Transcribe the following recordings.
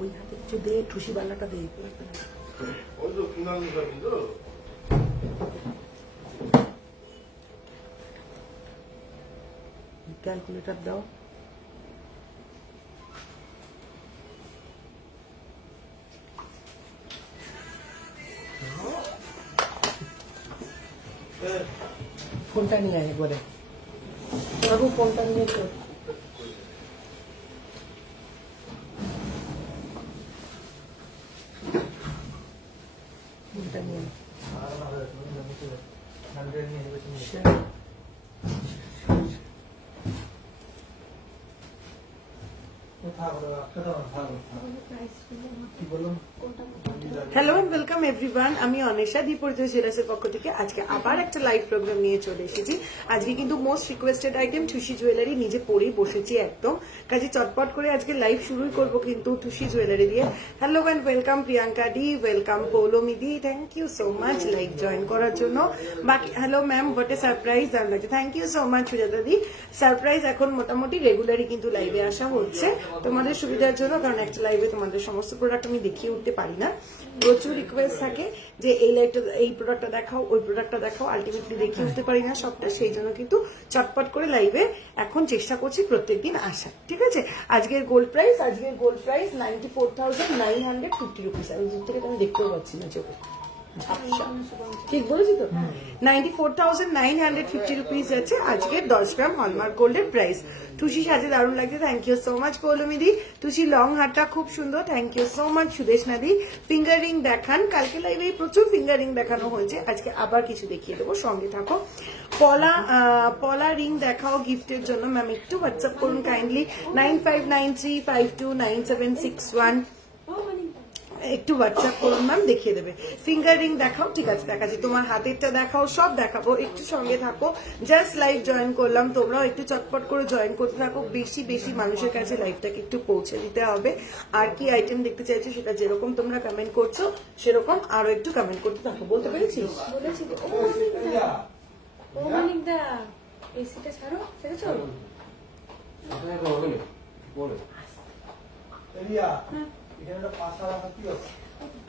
ওই হাতে কিছু দে, ঠুসি বাল্লাটা দে। ক্যালকুলেটর দাও। ফোনটা নিয়ে আয় একবারে বাবু, ফোনটা নিয়ে তো। ফোনটা নিয়ে হ্যালো এন্ড ওয়েলকাম এভরিওয়ান। আমি অনিশা দি পরিচয় জুয়েলার্সের পক্ষ থেকে আজকে আবার একটা লাইভ প্রোগ্রাম নিয়ে চলে এসেছি। আজকে কিন্তু মোস্ট রিকোয়েস্টেড আইটেম টুসি জুয়েলারি নিজে পরেই বসেছি একদম, কাজে চটপট করে আজকে লাইভ শুরুই করবো কিন্তু টুসি জুয়েলারি দিয়ে। Hello and welcome Priyanka di, welcome Poulami di, thank you so much live join করার জন্য। বাকি hello ma'am, what a surprise, দাম লাগছে, thank you so much Sujata di. Surprise এখন মোটামুটি রেগুলারই কিন্তু লাইভে আসা হচ্ছে তোমাদের সুবিধার জন্য, কারণ একটা লাইভে তোমাদের সমস্ত প্রোডাক্ট আমি দেখিয়ে উঠতে পারি না। প্রচুর রিকোয়েস্ট থাকে যে এই লাইভটা, এই প্রোডাক্টটা দেখাও, ওই প্রোডাক্টটা দেখাও, আলটিমেটলি দেখিয়ে উঠতে পারি না সবটা, সেই জন্য কিন্তু চটপট করে লাইভে এখন চেষ্টা করছি প্রত্যেকদিন আসা। ঠিক আছে, আজকের গোল্ড প্রাইস 94,950 রুপিস। আমি দূর থেকে আমি দেখতেও পাচ্ছি না চোখে, ঠিক বলেছি তো? 94,950 রুপিস আছে আজকের 10 গ্রাম হলমার্ক গোল্ডের প্রাইস। টুসি সাজে দারুণ লাগছে, thank you so much Poulami di. Tusi long হারটা খুব সুন্দর, thank you so much Sudeshna di. Finger ring দেখান, কালকে লাইভে প্রচুর ফিঙ্গার রিং দেখানো হয়েছে, আজকে আবার কিছু দেখিয়ে দেবো, সঙ্গে থাকো। পলা রিং দেখাও গিফটের জন্য ম্যাম, একটু হোয়াটসঅ্যাপ করুন কাইন্ডলি 9593529761, একটু হোয়াটসঅ্যাপ করুন ম্যাম, দেখিয়ে দেবে। ফিঙ্গার রিং দেখাও, ঠিক আছে দেখাচ্ছি, তোমার হাতেরটা দেখাও, সব দেখাবো, একটু সঙ্গে থাকো। জাস্ট লাইভ জয়েন করলাম, তোমরাও একটু চটপট করে জয়েন করতে থাকো, বেশি বেশি মানুষের কাছে লাইভটাকে একটু পৌঁছে দিতে হবে। আর কি আইটেম দেখতে চাইছো সেটা যেরকম তোমরা কমেন্ট করছো সেরকম আরো একটু কমেন্ট করতে থাকো। বলতে পেরেছি? বলেছি তো। ও মানিকদা এসিটা ছাড়ো, ছেড়েছো?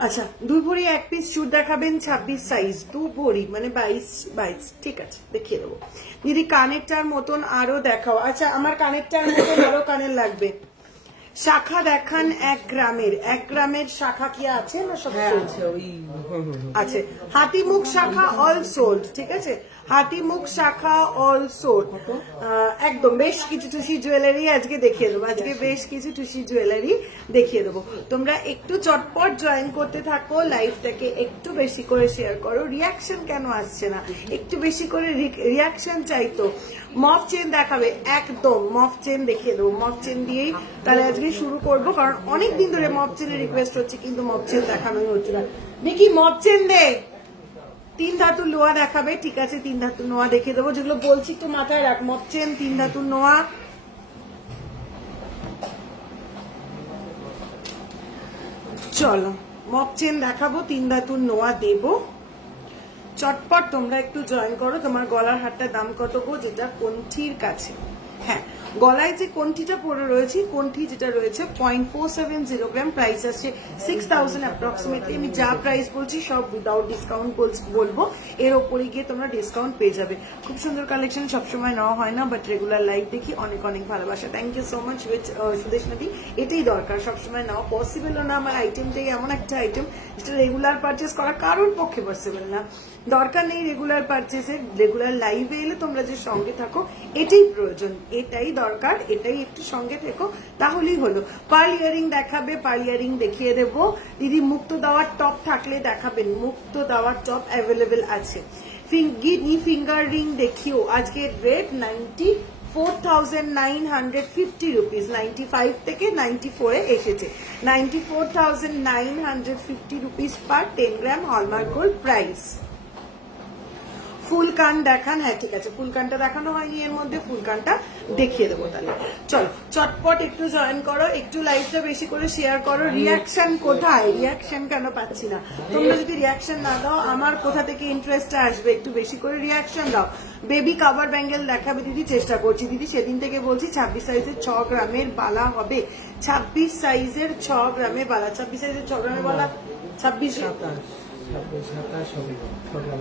আচ্ছা, 2 ভরি 1 পিস চুড় দেখাবেন, 26 সাইজ, 2 ভরি মানে 22, ঠিক আছে দেখিয়ে দেবো। দিদি কানেরটার মতন আরো দেখাও। আচ্ছা, আমার কানেরটার মতন আরো কানের লাগবে। শাখা দেখান 1 গ্রামের, 1 গ্রামের শাখা কি আছে না? সব আছে। হাতিমুখ শাখা অল সোল্ড, ঠিক আছে, হাতিমুখ শাখা অল সোল্ড একদম। বেশ কিছু টুসি জুয়েলারি আজকে দেখিয়ে দেবো, আজকে বেশ কিছু টুসি জুয়েলারি দেখিয়ে দেবো। তোমরা একটু চটপট জয়েন করতে থাকো, লাইভটাকে একটু বেশি করে শেয়ার করো। রিয়াকশন কেন আসছে না? একটু বেশি করে রিয়াকশন চাইতো। মফ চেন দেখাবে, একদম মফ চেন দেখিয়ে দেবো, মফ চেন দিয়েই তাহলে আজকে শুরু করবো, কারণ অনেকদিন ধরে মফ চেনের রিকোয়েস্ট হচ্ছে কিন্তু মফ চেন দেখানোই হচ্ছে না। দেখি মফ চেন দে। 3 ধাতুর লোহা দেখাবে, ঠিক আছে 3 ধাতুর নোয়া দেখিয়ে দেবো, যেগুলো বলছি একটু মাথায় রাখ। মফ চেন, 3 ধাতুর নোয়া, চলো মফ চেন দেখাবো, 3 ধাতুর নোয়া দেবো। চটপট তোমরা একটু জয়েন করো। তোমার গলার হারটার দাম কত গো? যেটা কণ্ঠির কাছে, হ্যাঁ গলায় যে কণ্ঠিটা পরে রয়েছে, কণ্ঠি যেটা রয়েছে 0.470 গ্রাম, প্রাইস আছে 6000 অ্যাপ্রক্সিমেটলি। আমি যা প্রাইস বলছি সব উইদাউট ডিসকাউন্ট বলবো, এর ওপরে গিয়ে তোমরা ডিসকাউন্ট পেয়ে যাবে। খুব সুন্দর কালেকশন, সবসময় নেওয়া হয় না, বাট রেগুলার লাইভ দেখি, অনেক অনেক ভালোবাসা, থ্যাংক ইউ সো মাচ সুদেশনাদি। এটাই দরকার, সবসময় নেওয়া পসিবলও না। আমার আইটেমটাই এমন একটা আইটেম যেটা রেগুলার পারচেস করা কারোর পক্ষে পসিবল না, দরকার নেই রেগুলার পারচেসের। রেগুলার লাইভে এলে তোমরা যে সঙ্গে থাকো এটাই প্রয়োজন, এটাই দরকার, এটাই একটু সঙ্গে থেকো তাহলেই হলো। পার্ল ইয়ারিং দেখাবে, পার্ল ইয়ারিং দেখিয়ে দেবো। দিদি মুক্ত দেওয়ার টপ থাকলে দেখাবেন, মুক্ত দেওয়ার টপ অ্যাভেলেবেল আছে। ফিঙ্গার রিং দেখিও, আজকের রেট 94,950 রুপিস, 95 থেকে 94 এ এসেছে। 94,950 রুপিস পার 10 গ্রাম হলমার্ক গোল্ড প্রাইস। ফুল কান দেখান। হ্যাঁ ঠিক আছে, ফুল কানটা দেখানো হয়নি এর মধ্যে, ফুল কানটা দেখিয়ে দেবো তাহলে। চলো চটপট একটু জয়েন করো, একটু লাইভটা বেশি করে শেয়ার করো। রিয়াকশন কোথায়? রিয়াকশন কেন পাচ্ছি না? তোমরা যদি রিয়াকশন না দাও আমার কোথা থেকে ইন্টারেস্টটা আসবে? একটু বেশি করে রিয়াকশন দাও। বেবি কাভার ব্যাঙ্গেল দেখাবে দিদি, চেষ্টা করছি দিদি। সেদিন থেকে বলছি 26 সাইজের 6 গ্রামের বালা হবে, 26 সাইজের 6 গ্রামের বালা, 26 সাইজের 6 গ্রামের বালা, 26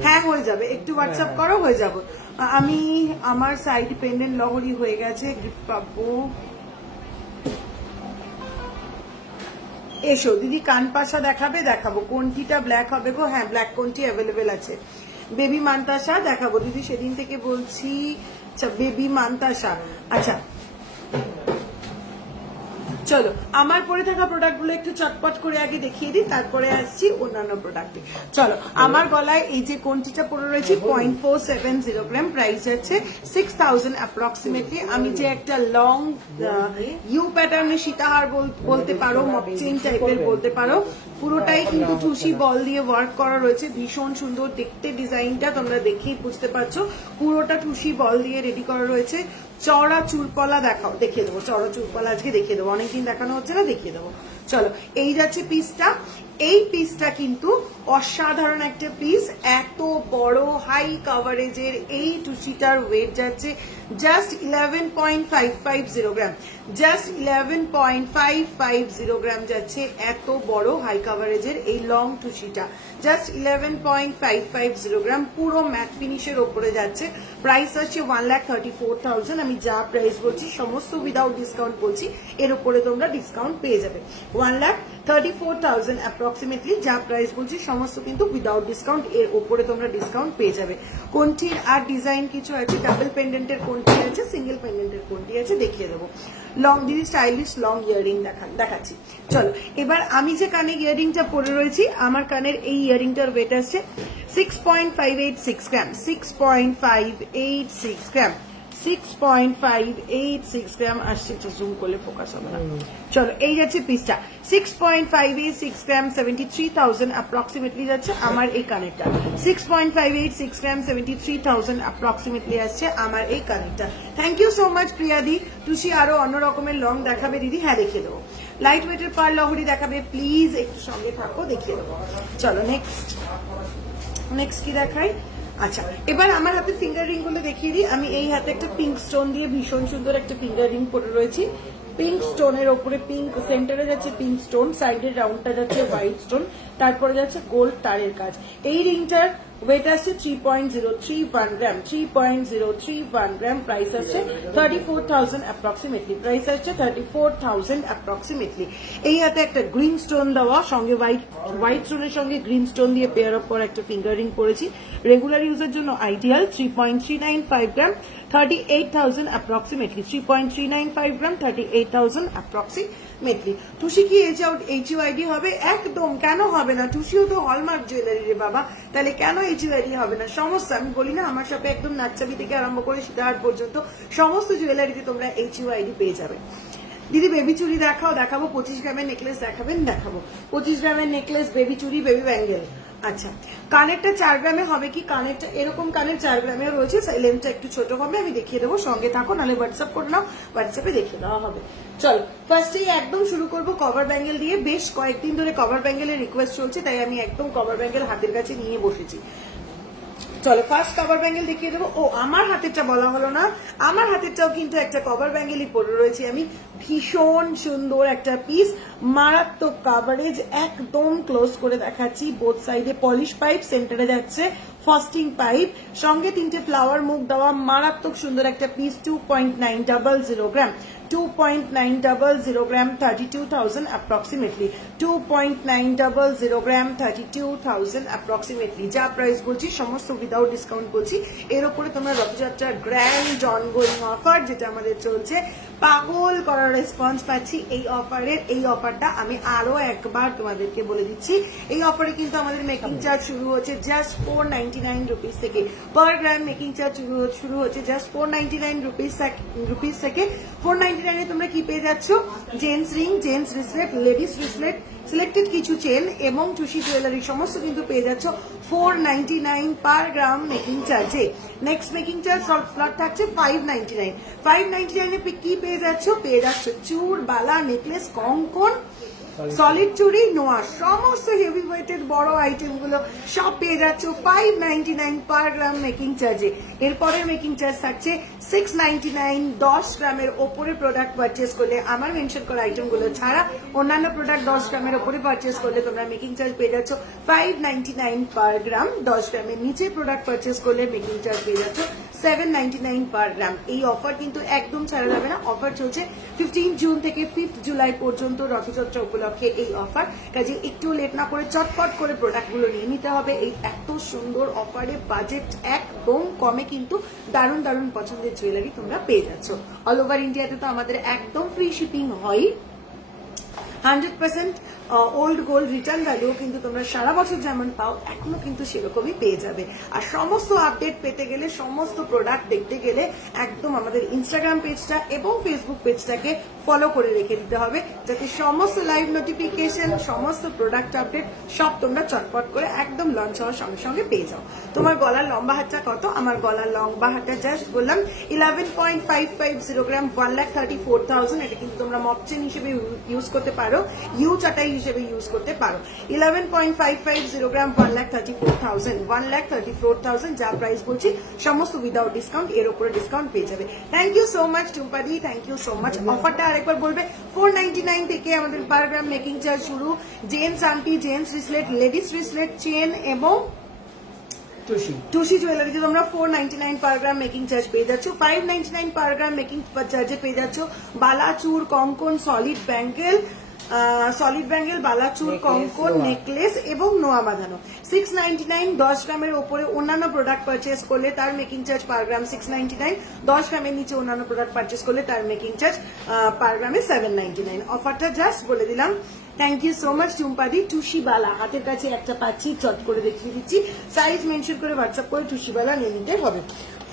হ্যাঁ হয়ে যাবে, একটু হোয়াটসঅ্যাপ করো, হয়ে যাবে। আমি আমার সাইড পেন্ডেন্ট লহরি হয়ে গেছে, গিফট পাবো। এসো দিদি, কান পাশা দেখাবে? দেখাবো। কোনটিটা ব্ল্যাক হবে গো? হ্যাঁ ব্ল্যাক কোনটি অ্যাভেলেবেল আছে। বেবি মান্তাসা দেখাবো দিদি, সেদিন থেকে বলছি। বেবি মান্তাসা, আচ্ছা চলো আমার পরে থাকা প্রোডাক্ট গুলো একটু চটপট করে আগে দেখিয়ে দিই, তারপরে আসছি অন্যান্য প্রোডাক্টে। চলো আমার গলায় এই যে কোনটিটা পরে রয়েছে 0.470 গ্রাম, প্রাইস যাচ্ছে 6000 অ্যাপ্রক্সিমেটলি। আমি যে একটা লং ইউ প্যাটার্নের সীতাহার বলতে পারো, মকচেন টাইপের বলতে পারো, পুরোটাই কিন্তু টুসি বল দিয়ে ওয়ার্ক করা রয়েছে, ভীষণ সুন্দর দেখতে। ডিজাইনটা তোমরা দেখেই বুঝতে পারছো, পুরোটা টুসি বল দিয়ে রেডি করা রয়েছে। চওড়া চুলকলা দেখাও, দেখিয়ে দেবো। চওড়া চুলকলা আজকে দেখিয়ে দেবো, অনেকদিন দেখানো হচ্ছে না, দেখিয়ে দেবো। চলো এই যাচ্ছে পিসটা। এই পিসটা কিন্তু অসাধারণ একটা পিস, এত বড় হাই কাভারেজের এই টুসিটার ওয়েট যাচ্ছে জাস্ট 11.550 গ্রাম, জাস্ট 11.550 গ্রাম যাচ্ছে এত বড় হাই কাভারেজের এই লং টুসিটা, জাস্ট 11.550 গ্রাম, পুরো ম্যাট ফিনিশের ওপরে যাচ্ছে। প্রাইস আছে 1,34,000। আমি যা প্রাইস বলছি সমস্ত উইদাউট ডিসকাউন্ট বলছি, এর উপরে তোমরা ডিসকাউন্ট পেয়ে যাবে। 1,34,000 অ্যাপ্রক্সিমেটলি যা প্রাইস বলছি সমস্ত কিন্তু উইদাউট ডিসকাউন্ট, এর উপরে তোমরা ডিসকাউন্ট পেয়ে যাবে। কোনটির আর ডিজাইন কিছু আছে, ডাবল পেন্ডেন্টের কোনটি আছে, সিঙ্গেল পেন্ডেন্টের কোনটি আছে দেখিয়ে দেবো। লং দিদি স্টাইলিশ লং ইয়ারিং দেখাচ্ছি। চলো এবার আমি যে কানে ইয়ারিংটা পরে রয়েছি, আমার কানের এই ইয়ারিংটার ওয়েট আসছে 6.586 গ্রাম, 6.586 গ্রাম, 6.586 গ্রাম আসছে। জুম করলে ফোকাস হবে না। চলো এই যাচ্ছে পিসটা 6.586 গ্রাম, 73,000 অ্যাপ্রক্সিমেটলি যাচ্ছে আমার এই কানেরটা। 6.586 গ্রাম, 73,000 অ্যাপ্রক্সিমেটলি আসছে আমার এই কানেরটা। থ্যাংক ইউ সো মাচ প্রিয়াদি। টুসি আরো অন্য রকমের লং দেখাবে দিদি? হ্যাঁ দেখিয়ে দেবো। লাইট ওয়েটের পার লহরি দেখাবে? প্লিজ একটু সঙ্গে থাকো, দেখিয়ে দেবো। চলো নেক্সট কি দেখাই? আচ্ছা এবার আমার হাতে ফিঙ্গার রিং গুলো দেখিয়ে দিই। আমি এই হাতে একটা পিঙ্ক স্টোন দিয়ে ভীষণ সুন্দর একটা ফিঙ্গার রিং পরে রয়েছি। পিঙ্ক স্টোনের ওপরে পিঙ্ক, সেন্টারে যাচ্ছে পিঙ্ক স্টোন, সাইডের রাউন্ডটা যাচ্ছে হোয়াইট স্টোন, তারপরে যাচ্ছে গোল্ড তারের কাজ। এই রিংটার ওয়েট আসছে 3.031 গ্রাম, 3.031 গ্রাম। প্রাইস আসছে 34,000 অ্যাপ্রক্সিমেটলি, প্রাইস আসছে 34,000 অ্যাপ্রক্সিমেটলি। এই হাতে একটা গ্রিন স্টোন দেওয়া, সঙ্গে হোয়াইট স্টোনের সঙ্গে গ্রিন স্টোন দিয়ে পেয়ার আপ করা একটা ফিঙ্গার রিং পরেছি। রেগুলার ইউজের জন্য আইডিয়াল। 3.395 গ্রাম, 38,000 অ্যাপ্রক্সিমেটলি, 3.395 গ্রাম, 38,000 অ্যাপ্রক্সিমেটলি। টুসি কি এইচইউআইডি হবে? একদম, কেন হবে না? টুসিও তো হলমার্ক জুয়েলারি রে বাবা, তাহলে কেন এইচইউআইডি হবে না? সমস্ত, আমি বলি না আমার সাথে একদম নাকচাবি থেকে আরম্ভ করে সীতাহার পর্যন্ত সমস্ত জুয়েলারিতে তোমরা এইচইউআইডি পেয়ে যাবে। দিদি বেবি চুড়ি দেখাবো। 25 গ্রামের নেকলেস দেখাবেন? দেখাবো। 25 গ্রামের নেকলেস, বেবি চুড়ি, বেবি ব্যাঙ্গেল। আচ্ছা কানেরটা 4 গ্রামে হবে কি? কানেরটা এরকম কানের 4 গ্রামেও রয়েছে, লেন্থটা একটু ছোট হবে, আমি দেখিয়ে দেবো। সঙ্গে থাকো, নাহলে হোয়াটসঅ্যাপ করে নাও, হোয়াটসঅ্যাপে দেখিয়ে দেওয়া হবে। চলো ফার্স্টেই একদম শুরু করবো কভার ব্যাঙ্গেল দিয়ে। বেশ কয়েকদিন ধরে কভার ব্যাঙ্গেলের রিকোয়েস্ট চলছে, তাই আমি একদম কভার ব্যাঙ্গেল হাতের কাছে নিয়ে বসেছি। চলো ফার্স্ট কভার ব্যাঙ্গেল দেখিয়ে দেবো। ও আমার হাতেরটা বলা হলো না, আমার হাতেরটাও কিন্তু একটা কভার ব্যাঙ্গেলই পরে রয়েছে আমি। ভীষণ সুন্দর একটা পিস, মারাত্মক কাভারেজ, একদম ক্লোজ করে দেখাচ্ছি। বোথ সাইডে পলিশ পাইপ, সেন্টারে যাচ্ছে ফস্টিং পাইপ, সঙ্গে 3টে ফ্লাওয়ার মুখ দেওয়া, মারাত্মক সুন্দর একটা পিস। 2.900 গ্রাম, 2.900 গ্রাম, 32,000 অ্যাপ্রক্সিমেটলি, 2.900 গ্রাম, 32,000 অ্যাপ্রক্সিমেটলি। যা প্রাইস বলছি সমস্ত উইদাউট ডিসকাউন্ট বলছি। এর উপরে তোমরা রথযাত্রার গ্র্যান্ড অনগোয়িং অফার যেটা আমাদের চলছে, পাগল করার রেসপন্স পাচ্ছি এই অফারের। এই অফারটা আমি আরো একবার তোমাদেরকে বলে দিচ্ছি। এই অফারে কিন্তু আমাদের মেকিং চার্জ শুরু হচ্ছে জাস্ট 499 রুপিস থেকে। পার গ্রাম মেকিং চার্জ শুরু হচ্ছে জাস্ট 499 রুপিস থেকে। 499 499 তোমরা কি পেয়ে যাচ্ছ, gents ring, gents bracelet, ladies রিসলেট, selected কিছু চেন এবং টুসি জুয়েলারি সমস্ত কিন্তু পেয়ে যাচ্ছ 499 পার গ্রাম মেকিং চার্জে। নেক্সট মেকিং চার্জ ফ্লট থাকছে 599। 599 এ কি পেয়ে যাচ্ছ, পেয়ে যাচ্ছ চূড়, বালা, নেকলেস, কঙ্কন, সলিড চুড়ি, নোয়া, সমস্ত হেভি ওয়েটেড বড় আইটেম গুলো সব পেয়ে যাচ্ছ 599 পার গ্রাম মেকিং চার্জে। এরপরে মেকিং চার্জ থাকছে 699। 10 গ্রামের ওপরে প্রোডাক্ট পারচেস করলে, আমার মেনশন করা আইটেম গুলো ছাড়া অন্যান্য প্রোডাক্ট 10 গ্রামের ওপরে পারচেস করলে তোমরা মেকিং চার্জ পেয়ে যাচ্ছ 599 পার গ্রাম। 10 গ্রামের নিচে প্রোডাক্ট পারচেস করলে মেকিং চার্জ পেয়ে যাচ্ছ 799 পার গ্রাম। এই অফার কিন্তু একদম ছাড়া যাবে না। অফার চলছে 15 জুন থেকে 5 জুলাই পর্যন্ত, রথযাত্রা উপলক্ষে এই অফার। কাজে একটু লেট না করে চটপট করে প্রোডাক্টগুলো নিয়ে নিতে হবে। এই এত সুন্দর অফারে বাজেট একদম কমে কিন্তু দারুণ দারুণ পছন্দের জুয়েলারি তোমরা পেয়ে যাচ্ছ। অল ওভার ইন্ডিয়াতে তো আমাদের একদম ফ্রি শিপিং হয়। 100% ওল্ড গোল্ড রিটার্ন ভ্যালু কিন্তু তোমরা সারা বছর যেমন পাও এখনো কিন্তু সেরকমই পেয়ে যাবে। আর সমস্ত আপডেট পেতে গেলে, সমস্ত প্রোডাক্ট দেখতে গেলে একদম আমাদের ইনস্টাগ্রাম পেজটা এবং ফেসবুক পেজটাকে ফলো করে রেখে দিতে হবে, যাতে সমস্ত লাইভ নোটিফিকেশন, সমস্ত প্রোডাক্ট আপডেট সব তোমরা চটপট করে একদম লঞ্চ হওয়ার সঙ্গে সঙ্গে পেয়ে যাও। তোমার গলার লম্বা হাতটা কত? আমার গলার লম্বা হাতটা জাস্ট বললাম 11.550 গ্রাম, 1,34,000। এটা কিন্তু তোমরা মপ চেন হিসেবে ইউজ করতে পারো, ইউ চাটাই হিসেবে ইউজ করতে পারো। 11.550 গ্রাম, 1,34,000, 1,34,000 যা প্রাইস বলছি সমস্ত উইদাউট ডিসকাউন্ট। এর উপরে ডিসকাউন্ট পেয়ে যাবে। থ্যাংক ইউ সো মাচ টুম্পাদি, থ্যাংক ইউ সো মাচ। অফারটা আরেকবার বলবে, 499 থেকে আমাদের পার গ্রাম মেকিং চার্জ শুরু। জেন্টস আংটি, gents bracelet, ladies bracelet, chain এবং টুসি জুয়েলারিতে তোমরা 499 পার গ্রাম মেকিং চার্জ পেয়ে যাচ্ছ। 599 পার গ্রাম মেকিং চার্জে পেয়ে যাচ্ছ বালা, চূড়, কঙ্কন, সলিড ব্যাঙ্গেল, বালাচুর, কঙ্কন, নেকলেস এবং নোয়া বাঁধানো। 699। 10 গ্রামের ওপরে অন্যান্য প্রোডাক্ট পারচেস করলে তার মেকিং চার্জ পার গ্রাম 699। 10 গ্রামের নিচে অন্যান্য প্রোডাক্ট পারচেস করলে তার মেকিং চার্জ পার গ্রামে 799। অফারটা জাস্ট বলে দিলাম। থ্যাংক ইউ সো মাচ টুম্পাদি। টুসি বালা হাতের কাছে একটা পাচ্ছি, চট করে দেখিয়ে দিচ্ছি। সাইজ মেনশন করে হোয়াটসঅ্যাপ করে টুসি বালা নিয়ে নিতে হবে।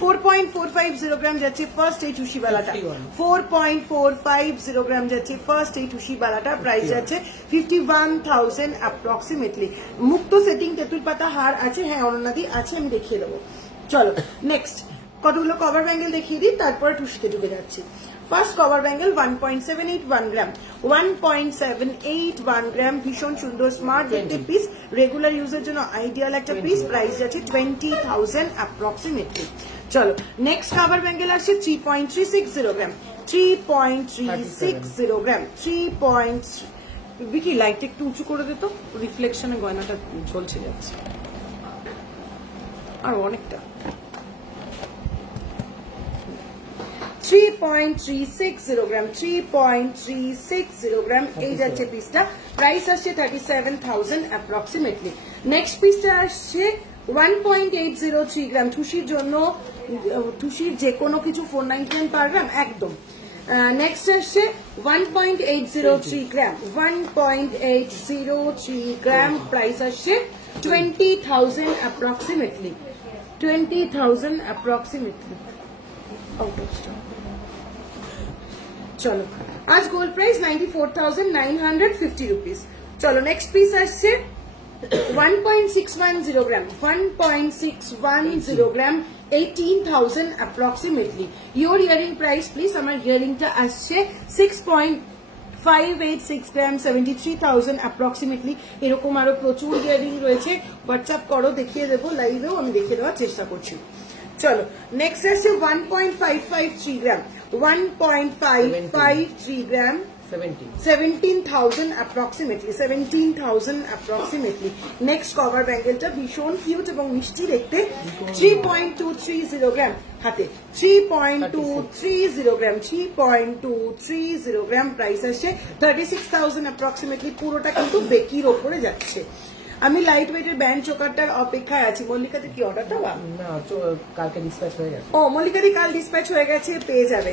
4.450 গ্রাম যাচ্ছে ফার্স্ট এই টুসি বালাটা। 4.450 গ্রাম যাচ্ছে ফার্স্ট এই টুসি বালাটা। প্রাইস যাচ্ছে 51,000 অ্যাপ্রক্সিমেটলি। মুক্ত সেটিং তেঁতুল পাতা হার আছে, হ্যাঁ অনন্যাদি আছে, আমি দেখিয়ে দেবো। চলো নেক্সট কতগুলো কভার ব্যাঙ্গেল দেখিয়ে দিই, তারপরে টুসিতে ঢুকে যাচ্ছি। ফার্স্ট কভার ব্যাঙ্গেল 1.781 গ্রাম, 1.781 গ্রাম, ভীষণ সুন্দর স্মার্ট দেখতে পিস, রেগুলার ইউজের জন্য আইডিয়াল একটা পিস। প্রাইস যাচ্ছে 20,000 অ্যাপ্রক্সিমেটলি। চলো নেক্সট কভার ব্যাঙ্গেল আসছে 3.360 গ্রাম, 3.360 গ্রাম, 3. বিকি লাইট একটু উঁচু করে দিত, রিফ্লেকশনে গয়নাটা ঝলছে যাচ্ছে আর অনেকটা। 3.360 গ্রাম, 3.360 গ্রাম এই যাচ্ছে পিসটা। প্রাইস আসছে 37,000 অ্যাপ্রক্সিমেটলি। নেক্সট পিসটা আসছে 1.803 গ্রাম। টুসির জন্য, টুসির যে কোনো কিছু 499 পার গ্রাম একদম। নেক্সট আসছে 1.803 গ্রাম, 1.803 গ্রাম। প্রাইস আসছে 20,000 অ্যাপ্রক্সিমেটলি, 20,000 অ্যাপ্রক্সিমেটলি। চলো আজ গোল্ড প্রাইস 94,950 রুপিস। চলো নেক্সট পিস আসছে 1.610 গ্রাম, 1.610 গ্রাম, 18,000 approximately. Your earring price please. আমার ইয়ারিংটা আসছে 6.586 গ্রাম, 73,000 অ্যাপ্রক্সিমেটলি। এরকম আরো প্রচুর ইয়ারিং রয়েছে, হোয়াটসঅ্যাপ করো, দেখিয়ে দেবো, লাইভেও আমি দেখিয়ে দেওয়ার চেষ্টা করছি। চলো নেক্সট আসছে 1.553 গ্রাম, 1.553 গ্রাম, 17,000 অ্যাপ্রক্সিমেটলি, 17,000 অ্যাপ্রক্সিমেটলি। নেক্সট কভার ব্যাঙ্গেলটা ভীষণ কিউট এবং মিষ্টি দেখতে, 3.230 গ্রাম হাতে, 3.230 গ্রাম, 3.230 গ্রাম। প্রাইস আসছে 36,000 অ্যাপ্রক্সিমেটলি। পুরোটা কিন্তু বেকির ওপরে যাচ্ছে। আমি লাইট ওয়েটের ব্যান্ড চোকারটার অপেক্ষায় আছি। মল্লিকাতে কি অর্ডারটা? না কালকে ডিসপ্যাচ হয়ে গেছে। ও মল্লিকাদি কাল ডিসপ্যাচ হয়ে গেছে, পেয়ে যাবে।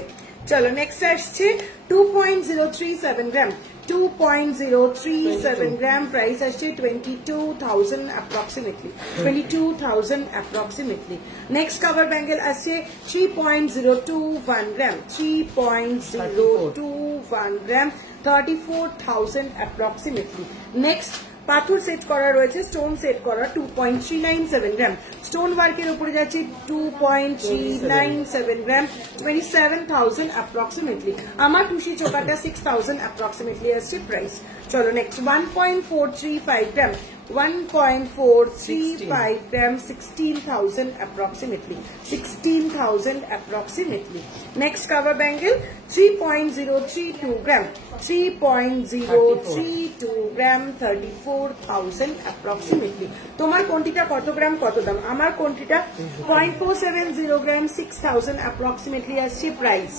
চলো নেক্সট আসছে 2.037 গ্রাম, 2.037 গ্রাম, প্রাইস আসছে 22,000 approximately, 22,000 approximately. Next cover bangle আসছে 3.021 গ্রাম, 3.021 গ্রাম, 34,000 approximately. নেক্সট পাথর সেট করা রয়েছে, স্টোন সেট করা 2.397 গ্রাম, স্টোন ওয়ার্কের উপরে যাচ্ছে 2.397 গ্রাম, 27,000 approximately. আমার টুসি চোকাটা 6,000 approximately আসছে প্রাইস। চলো নেক্সট 1.435 গ্রাম, 1.435 গ্রাম, 16,000 approximately, 16,000 approximately. Next cover bangle 3.032 gram, 3.032 gram, 34,000 approximately. তোমার কোনটিটা কত গ্রাম কত দাম? আমার কোনটিটা 0.470 গ্রাম, 6,000 approximately আসছে প্রাইস।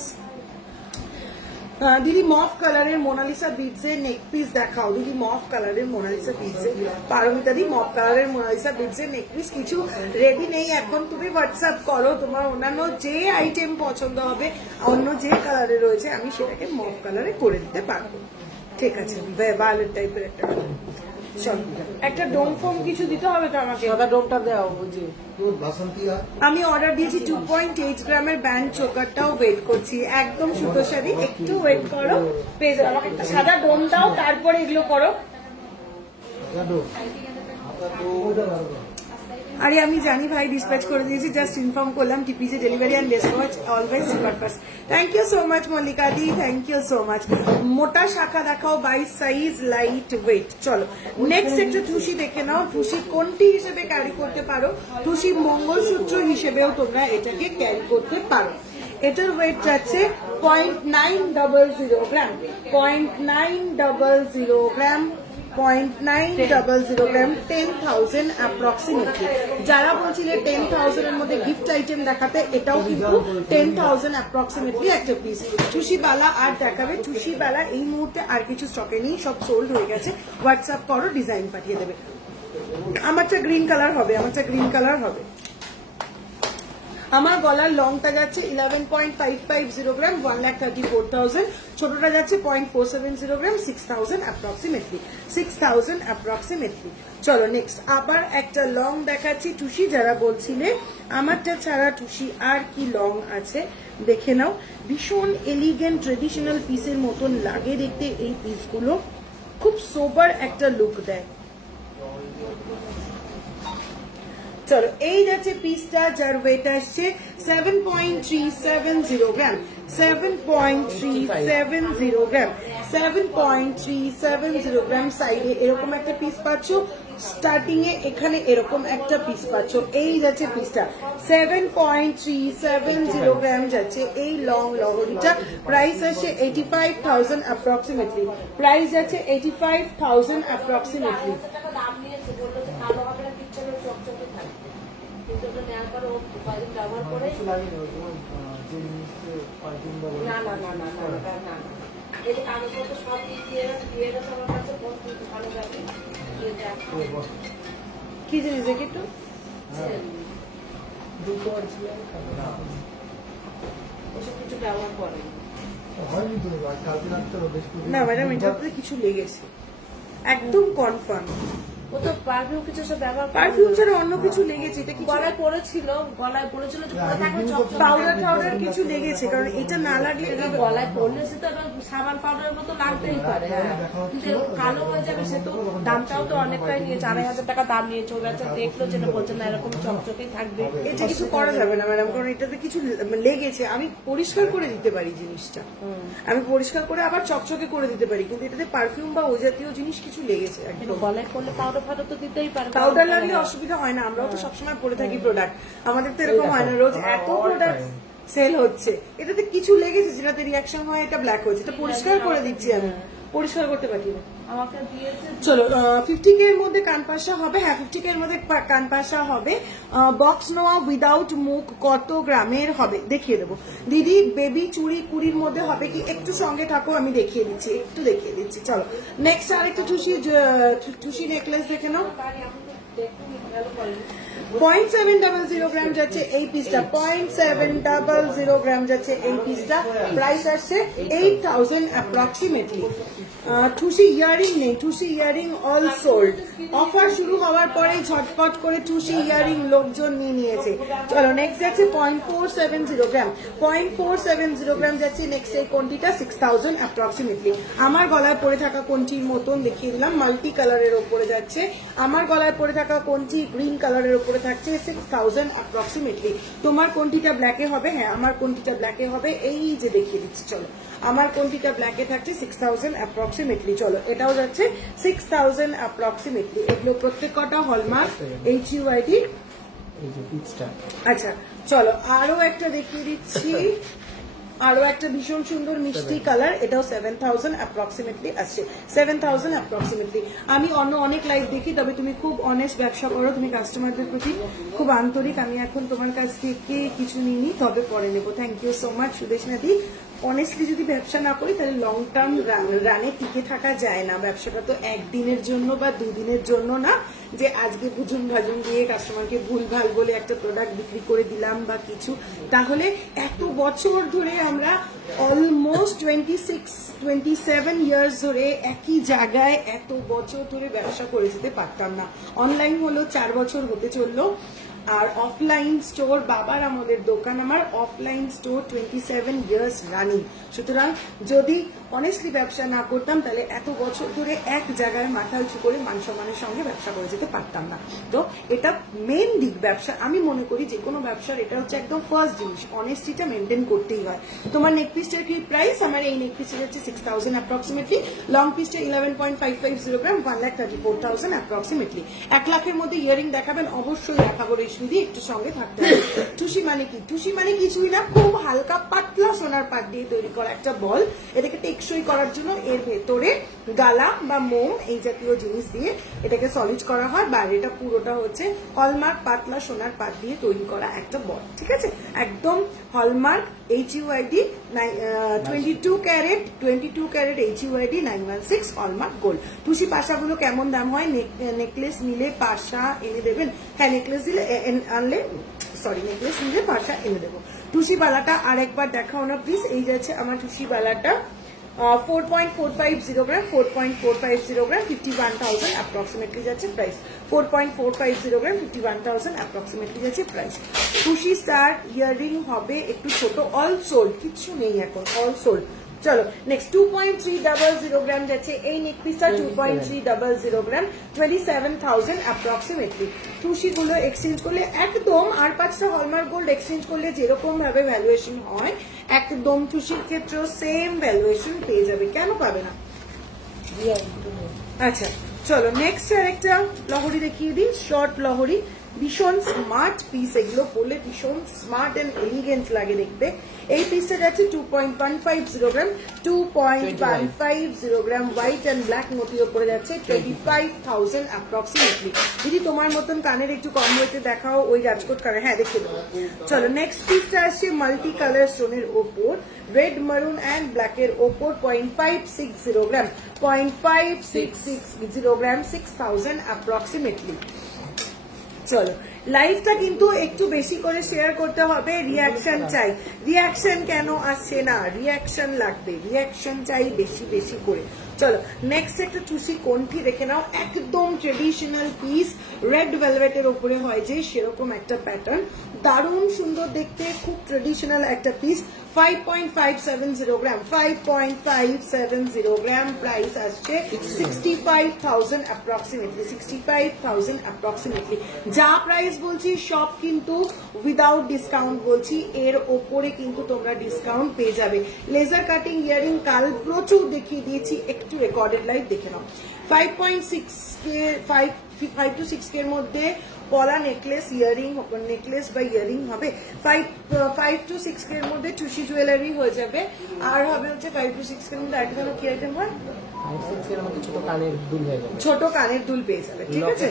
দিদি মফ কালারের মোনালিসা বিডসের নেক পিস দেখাও। দিদি মফ কালারের মোনালিসা বিডসের, পারমিতা দি মফ কালারের মোনালিসা বিডসের নেক পিস কিছু রেডি নেই এখন, তুমি হোয়াটসঅ্যাপ করো তোমার অন্যান্য যে আইটেম পছন্দ হবে, অন্য যে কালারে রয়েছে আমি সেটাকে মফ কালারে করে দিতে পারবো। ঠিক আছে, ভায়োলেট টাইপের একটা কালার। চল একটা ডোম ফোম কিছু দিতে হবে তো আমাকে, সাদা ডোমটা দেওয়া বুঝি। আমি অর্ডার দিয়েছি 2.8 গ্রামের ব্যান্ড চোকারটাও ওয়েট করছি, একদম সুতো শাড়ি, একটু ওয়েট করো পেয়ে যাবে। আমাকে একটা সাদা ডোম দাও, তারপরে এগুলো করো। আরে আমি জানি ভাই, ডিসপ্যাচ করে দিয়েছি, জাস্ট ইনফর্ম করলাম। TPC delivery and dispatch always superfast. Thank you so much Mallika di, thank you so much. মোটা শাখা দেখাও, 22 সাইজ, লাইট ওয়েট। চলো নেক্সট একটা টুসি দেখে নাও। টুসি কোনটি হিসেবে ক্যারি করতে পারো? টুসি মঙ্গলসূত্র হিসেবেও তোমরা এটাকে ক্যারি করতে পারো। এটার ওয়েট যাচ্ছে 0.900 গ্রাম, 0.900 গ্রাম, 0.900 গ্রাম, 10,000 approximately. যারা বলছিলে 10,000 এর মধ্যে গিফট আইটেম দেখাতে, এটাও কিন্তু 10,000 approximately একটা পিস। টুসি বালা আর দেখাবে, টুসি বালা এই মুহূর্তে আর কিছু স্টকে নেই, সব সোল্ড হয়ে গেছে। হোয়াটসঅ্যাপ করো, ডিজাইন পাঠিয়ে দেবে। আমারটা গ্রিন কালার হবে, আমারটা গ্রিন কালার হবে। আমার গলার লংটা যাচ্ছে 11.550 গ্রাম, 1,34,000। ছোটটা যাচ্ছে 0.470 গ্রাম, 6,000 approximately, 6,000 approximately. চলো নেক্সট আবার একটা লং দেখাচ্ছি টুসি। যারা বলছিলে আমারটা ছাড়া টুসি আর কি লং আছে দেখে নাও। ভীষণ এলিগেন্ট ট্রেডিশনাল পিসের মতন লাগে দেখতে এই পিসগুলো, খুব সোবার একটা লুক দেয়। চলো এই যাচ্ছে পিসটা, যার ওয়েট আসছে 7.370 গ্রাম, 7.370 গ্রাম, 7.370 গ্রাম। সাইডে এরকম একটা পিস পাচ্ছ, স্টার্টিং এ এখানে এরকম একটা পিস পাচ্ছ। এই যাচ্ছে পিসটা 7.370 গ্রাম যাচ্ছে এই লং লহরিটা। প্রাইস আসছে 85,000 approximately, প্রাইস যাচ্ছে 85,000 approximately। কি জিনিস দেখি একটু? না ম্যাডাম, এটাতে কিছু লেগেছে, একদম কনফার্ম। ও তো পারফিউম কিছু সব ব্যবহার করে, পারফিউম ছাড়া অন্য কিছু লেগেছে। এটা কিছু গলায় পড়েছিল, গলায় পড়েছিল যে পরে থাকবে চকচক। পাউডার টাউডার কিছু লেগেছে, কারণ এটা না লাগলে গলায় পড়লে সে তো সাবান পাউডারের মতো লাগতেই পারে, কিন্তু কালো হয়ে যাবে। সে তো দামটাও তো অনেকটাই নিয়েছে, 2,500 টাকা দাম নিয়েছে। ও বাচ্চা দেখলো যেটা বলছে না এরকম চকচকেই থাকবে। এটা কিছু করা যাবে না ম্যাডাম, কারণ এটাতে কিছু লেগেছে। আমি পরিষ্কার করে দিতে পারি জিনিসটা, আমি পরিষ্কার করে আবার চকচকে করে দিতে পারি, কিন্তু এটাতে পারফিউম বা ও জাতীয় জিনিস কিছু লেগেছে। গলায় পড়লে পাউডার ফাউডার তো দিতেই পারে, পাউডার লাগলে অসুবিধা হয় না, আমরাও তো সবসময় পরে থাকি প্রোডাক্ট, আমাদের তো এরকম হয় না রোজ এত প্রোডাক্ট সেল হচ্ছে। এটাতে কিছু লেগেছে যেটাতে রিয়াকশন হয়, এটা ব্ল্যাক হয়েছে, এটা পরিষ্কার করে দিচ্ছি আমি, পরিষ্কার করতে পারি না। আমাকে দিয়েছে। চলো 50K এর মধ্যে কানপাশা হবে, হ্যাঁ 50K এর মধ্যে কানপাশা হবে। বক্স নোয়া উইদাউট মুখ কত গ্রামের হবে দেখিয়ে দেবো। দিদি বেবি চুড়ি 20-র মধ্যে হবে কি? একটু সঙ্গে থাকো, আমি দেখিয়ে দিচ্ছি, একটু দেখিয়ে দিচ্ছি। চলো নেক্সট আরেকটা টুসি নেকলেস দেখে নাও। 0.700 গ্রাম যাচ্ছে এই পিসটা, 0.700 গ্রাম যাচ্ছে এই পিসটা। প্রাইস আসছে 8,000 approximately, টুসি ইয়ারিং নেই, টুসি ইয়ারিং অল সোল্ড। অফার শুরু হওয়ার পরেই ঝটপট করে টুসি ইয়ারিং লোকজন নিয়ে নিয়েছে। চলো নেক্সট যাচ্ছে 0.470 গ্রাম, 0.470 গ্রাম যাচ্ছে নেক্সট। এই কোনটিটা 6000 অ্যাপ্রক্সিমেটলি। আমার গলায় পরে থাকা কোনটির মতন দেখিয়ে দিলাম, মাল্টি কালারের ওপরে যাচ্ছে। আমার গলায় পরে থাকা কোনটি গ্রিন কালারের ওপরে থাকছে 6000 অ্যাপ্রক্সিমেটলি। তোমার কোনটিটা ব্ল্যাকে হবে? হ্যাঁ আমার কোনটিটা ব্ল্যাকে হবে, এই যে দেখিয়ে দিচ্ছি। চলো আমার কোনটিটা ব্ল্যাকে থাকছে 6000 অ্যাপ্রক্সিমেটলি। চলো এটাও যাচ্ছে 6000 অ্যাপ্রক্সিমেটলি। এগুলো প্রত্যেক কটা হলমার্ক HUID। আচ্ছা চলো আরো একটা দেখিয়ে দিচ্ছি, আরো একটা ভীষণ সুন্দর মিষ্টি কালার, এটাও 7000 অ্যাপ্রক্সিমেটলি আসছে, 7000 অ্যাপ্রক্সিমেটলি। আমি অন্য অনেক লাইভ দেখি, তবে তুমি খুব অনেস্ট ব্যবসা করো, তুমি কাস্টমারদের প্রতি খুব আন্তরিক। আমি এখন তোমার কাছ থেকে কিছু নিইনি, তবে পরে নেবো। থ্যাংক ইউ সো মাচ সুদেশনাদি। অনেস্টলি যদি ব্যবসা না করি তাহলে লং টার্ম রানে টিকে থাকা যায় না। ব্যবসাটা তো একদিনের জন্য বা দুদিনের জন্য না, যে আজকে বুঝুন ভাজুন দিয়ে কাস্টমারকে ভুলভাল বলে একটা প্রোডাক্ট বিক্রি করে দিলাম বা কিছু। তাহলে এত বছর ধরে আমরা অলমোস্ট 26-27 ইয়ার্স ধরে একই জায়গায় এত বছর ধরে ব্যবসা করে যেতে পারতাম না। অনলাইন হলো 4 বছর হতে চললো, আর অফলাইন স্টোর বাবার আমাদের দোকান, আমার অফলাইন স্টোর 27 ইয়ার্স রানিং। সুতরাং যদি অনেস্টলি ব্যবসা না করতাম তাহলে এত বছর ধরে এক জায়গায় মাথা উঁচু করে মান সম্মানের সঙ্গে ব্যবসা করে যেতে পারতাম না। তো এটা মেন দিক ব্যবসা। আমি মনে করি যে কোনো ব্যবসার এটা হচ্ছে একদম ফার্স্ট জিনিস, অনেস্টিটা মেনটেন করতেই হয়। তোমার নেক পিসটার কি প্রাইস? আমার এই নেক পিসটা হচ্ছে 6000 অ্যাপ্রক্সিমেটলি। লং পিসটা 11.550 গ্রাম, 1,34,000 অ্যাপ্রক্সিমেটলি। 1 লাখের মধ্যে ইয়ারিং দেখাবেন? অবশ্যই দেখাবো রেশমিদি, একটু সঙ্গে থাকতে হবে। টুসি মানে কি? টুসি মানে কিছুই না, খুব হালকা পাতলা সোনার পাট দিয়ে তৈরি করা একটা বল। এটাকে টেকসই করার জন্য এর ভেতরে গালা বা মোম এই জাতীয় জিনিস দিয়ে এটাকে সলিড করা হয়। বাইরেটা পুরোটা হচ্ছে হলমার্ক পাতলা সোনার পাট দিয়ে তৈরি করা একটা বল। ঠিক আছে, একদম hallmark HUID 22 carat HUID 916 hallmark gold. Tusi পাশাগুলো কেমন দাম হয়? নেকলেস নিলে পাশা এনে দেবেন? হ্যাঁ নেকলেস দিলে আনলে, সরি নেকলেস নিলে পাশা এনে দেবো। টুসি বালাটা আর একবার দেখাও না প্লিজ। এই যাচ্ছে আমার টুসি বালাটা 4.450 গ্রাম, 4.450 গ্রাম, 51,000 অ্যাপ্রক্সিমেটলি যাচ্ছে প্রাইস। 4.450 গ্রাম, 51,000 অ্যাপ্রক্সিমেটলি যাচ্ছে প্রাইস। টুসি স্টার ইয়ারিং হবে একটু ছোট, অল সোল্ড, কিচ্ছু নেই এখন, অল সোল্ড। চলো নেক্সট 2.300 গ্রাম যাচ্ছে এই নেক পিসটা, 2.300 গ্রাম, 27,000 অ্যাপ্রক্সিমেটলি। টুসি গুলো এক্সচেঞ্জ করলে একদম, আর 5টা হলমার্ক গোল্ড এক্সচেঞ্জ করলে যেরকম ভাবে ভ্যালুয়েশন হয় একদম টুসির ক্ষেত্রেও সেম ভ্যালুয়েশন পেয়ে যাবে। কেন পাবে না? আচ্ছা চলো নেক্সট আরেকটা লহরি দেখিয়ে দিই, শর্ট লহরি। ভীষণ স্মার্ট পিস, এগুলো পরলে ভীষণ স্মার্ট এন্ড এলিগেন্ট লাগে দেখতে। এই পিসটা যাচ্ছে 2.150 গ্রাম, 2.150 গ্রাম, হোয়াইট এন্ড ব্ল্যাক মোটির উপরে যাচ্ছে 25,000 অ্যাপ্রক্সিমেটলি। যদি তোমার মতন কানের একটু কম হইতে দেখাও, ওই রাজকোট কানের, হ্যাঁ দেখিয়ে দেবো। চলো নেক্সট পিসটা আসছে মাল্টি কালার স্টোনের ওপর, রেড মারুন অ্যান্ড ব্ল্যাক এর ওপর, 0.560 গ্রাম, 0.560 গ্রাম, 6,000 অ্যাপ্রক্সিমেটলি। চলো লাইভটা কিন্তু একটু বেশি করে শেয়ার করতে হবে, রিয়াকশন চাই। রিয়াকশন কেন আসছে না? রিয়াকশন লাগবে, রিয়াকশন চাই বেশি বেশি করে। চলো নেক্সট একটা টুসি কোনটি দেখে নাও, একদম ট্রেডিশনাল পিস, রেড ভেলভেটের উপরে হয় যে সেরকম একটা প্যাটার্ন, দারুণ সুন্দর দেখতে, খুব ট্রেডিশনাল একটা পিস। 5.570 গ্রাম, 5.570 গ্রাম, প্রাইস আসছে 65,000 অ্যাপ্রক্সিমেটলি, 65,000 অ্যাপ্রক্সিমেটলি। যা প্রাইস বলছি সব কিন্তু উইদাউট ডিসকাউন্ট বলছি, এর ওপরে কিন্তু তোমরা ডিসকাউন্ট পেয়ে যাবে। লেজার কাটিং ইয়ারিং কাল প্রচুর দেখিয়ে দিয়েছি, একটু রেকর্ডেড লাইভ দেখে নাও। 5 to 6 এর মধ্যে পলা নেকলেস ইয়ারিং, নেকলেস বা ইয়ারিং হবে। 5 to 6 এর মধ্যে টুসি জুয়েলারি হয়ে যাবে। আর হবে হচ্ছে 5 to 6 এর মধ্যে আরেকটা কি আইটেম হয়? ছোট কানের দুল পেয়ে যাবে, ঠিক আছে,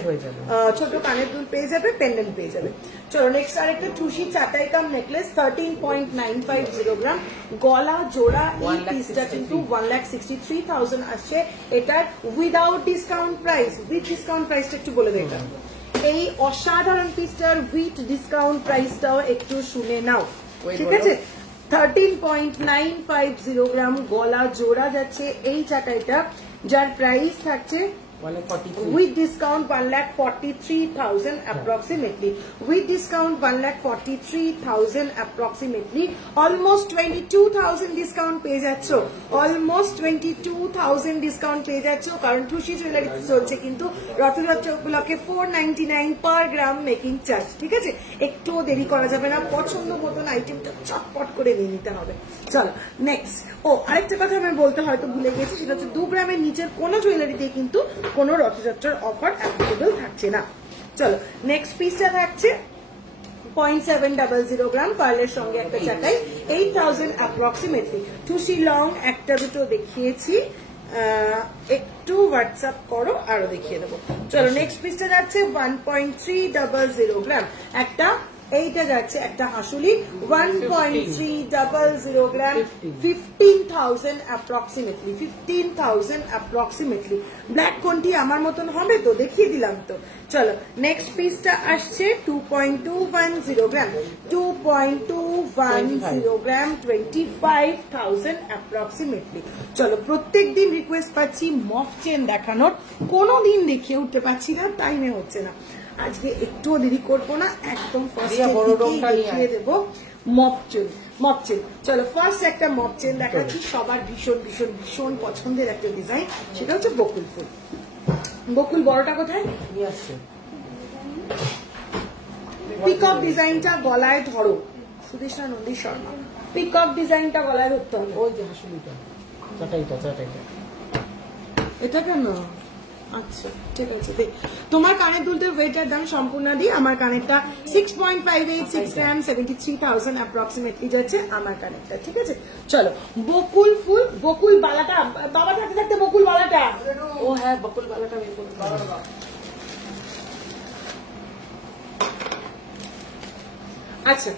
ছোট কানের দুল পেয়ে যাবে, পেন্ডেন্ট পেয়ে যাবে। চলো নেক্সট আরেকটা টুসি চাটাই কাম নেকলেস, 13.950 গ্রাম, গলা জোড়া। এই পিসটা কিন্তু 1,63,000 আসছে, এটার without discount price. With discount প্রাইসটা একটু বলে দেয়। এই অসাধারণ পিসটার উইথ ডিসকাউন্ট প্রাইসটাও একটু শুনে নাও, ঠিক আছে। 13.950 গ্রাম, গলা জোড়া যাচ্ছে এই চাটাইটা যার প্রাইস থাকছে with discount 1,43,000 approximately. With discount 1,43,000 approximately. Almost 22,000 discount পেয়ে যাচ্ছ, almost 22,000 discount পেয়ে যাচ্ছ, কারণ টুসি জুয়েলারি চলছে কিন্তু রথযাত্রা উপলক্ষে 499 পার গ্রাম মেকিং চার্জ। ঠিক আছে, একটুও দেরি করা যাবে না, পছন্দ মতন আইটেমটা চটপট করে নিয়ে নিতে হবে। চলো নেক্সট। ও আরেকটা কথা আমি বলতে হয়তো ভুলে গেছি, সেটা হচ্ছে 2 গ্রামের নিচের কোনো জুয়েলারিতে কিন্তু কোনো রথযাত্রার অফার অ্যাপ্লিকেবল থাকছে না। চলো নেক্সট পিসটা থাকছে 0.700 গ্রাম পার্লের সঙ্গে একটা চাটাই, 8,000 অ্যাপ্রক্সিমেটলি। টুসি লং একটা দুটো দেখিয়েছি, একটু হোয়াটসঅ্যাপ করো আরো দেখিয়ে দেবো। চলো নেক্সট পিসটা যাচ্ছে 1.300 গ্রাম, একটা এইটা যাচ্ছে একটা হাসুলি 1.300 গ্রাম, 15,000 অ্যাপ্রক্সিমেটলি, 15,000 অ্যাপ্রক্সিমেটলি। ব্ল্যাক কোনটি আমার মতন হবে তো, দেখিয়ে দিলাম তো। চলো নেক্সট পিসটা আসছে 2.210 গ্রাম, 2.210 গ্রাম, 25,000 অ্যাপ্রক্সিমেটলি। চলো প্রত্যেক দিন রিকোয়েস্ট পাচ্ছি মফ চেন দেখানোর, কোনোদিন দেখিয়ে উঠতে পারছি না, টাইমে হচ্ছে না। আজকে একটুও দেরি করবো না, একদম ফার্স্টে দেখিয়ে দেবো মপ চেন। মপ চেন, চলো ফার্স্ট একটা মপ চেন দেখাচ্ছি, সবার ভীষণ ভীষণ ভীষণ পছন্দের একটা ডিজাইন, সেটা হচ্ছে বকুল ফুল। বকুল বড়টা কোথায়? পিকক ডিজাইনটা গলায় ধরো, সুদেশনা নন্দী শর্মা। পিকক ডিজাইনটা গলায় ধরতে হবে। ওই যে হাসুলিটা, চাটাইটা, চাটাইটা। এটা কেন? আচ্ছা ঠিক আছে, দেখ তোমার কানের দুলটার ওয়েটের দাম সম্পূর্ণ দিই। আমার কানেরটা 6.586 গ্রাম, 73,000 অ্যাপ্রক্সিমেটলি যাচ্ছে আমার কানেরটা। ঠিক আছে, চলো বকুল ফুল, বকুল বালাটা বাবা থাকতে থাকতে বকুল বালাটা, ও হ্যাঁ বকুল বালাটা বের করতে পারো। আচ্ছা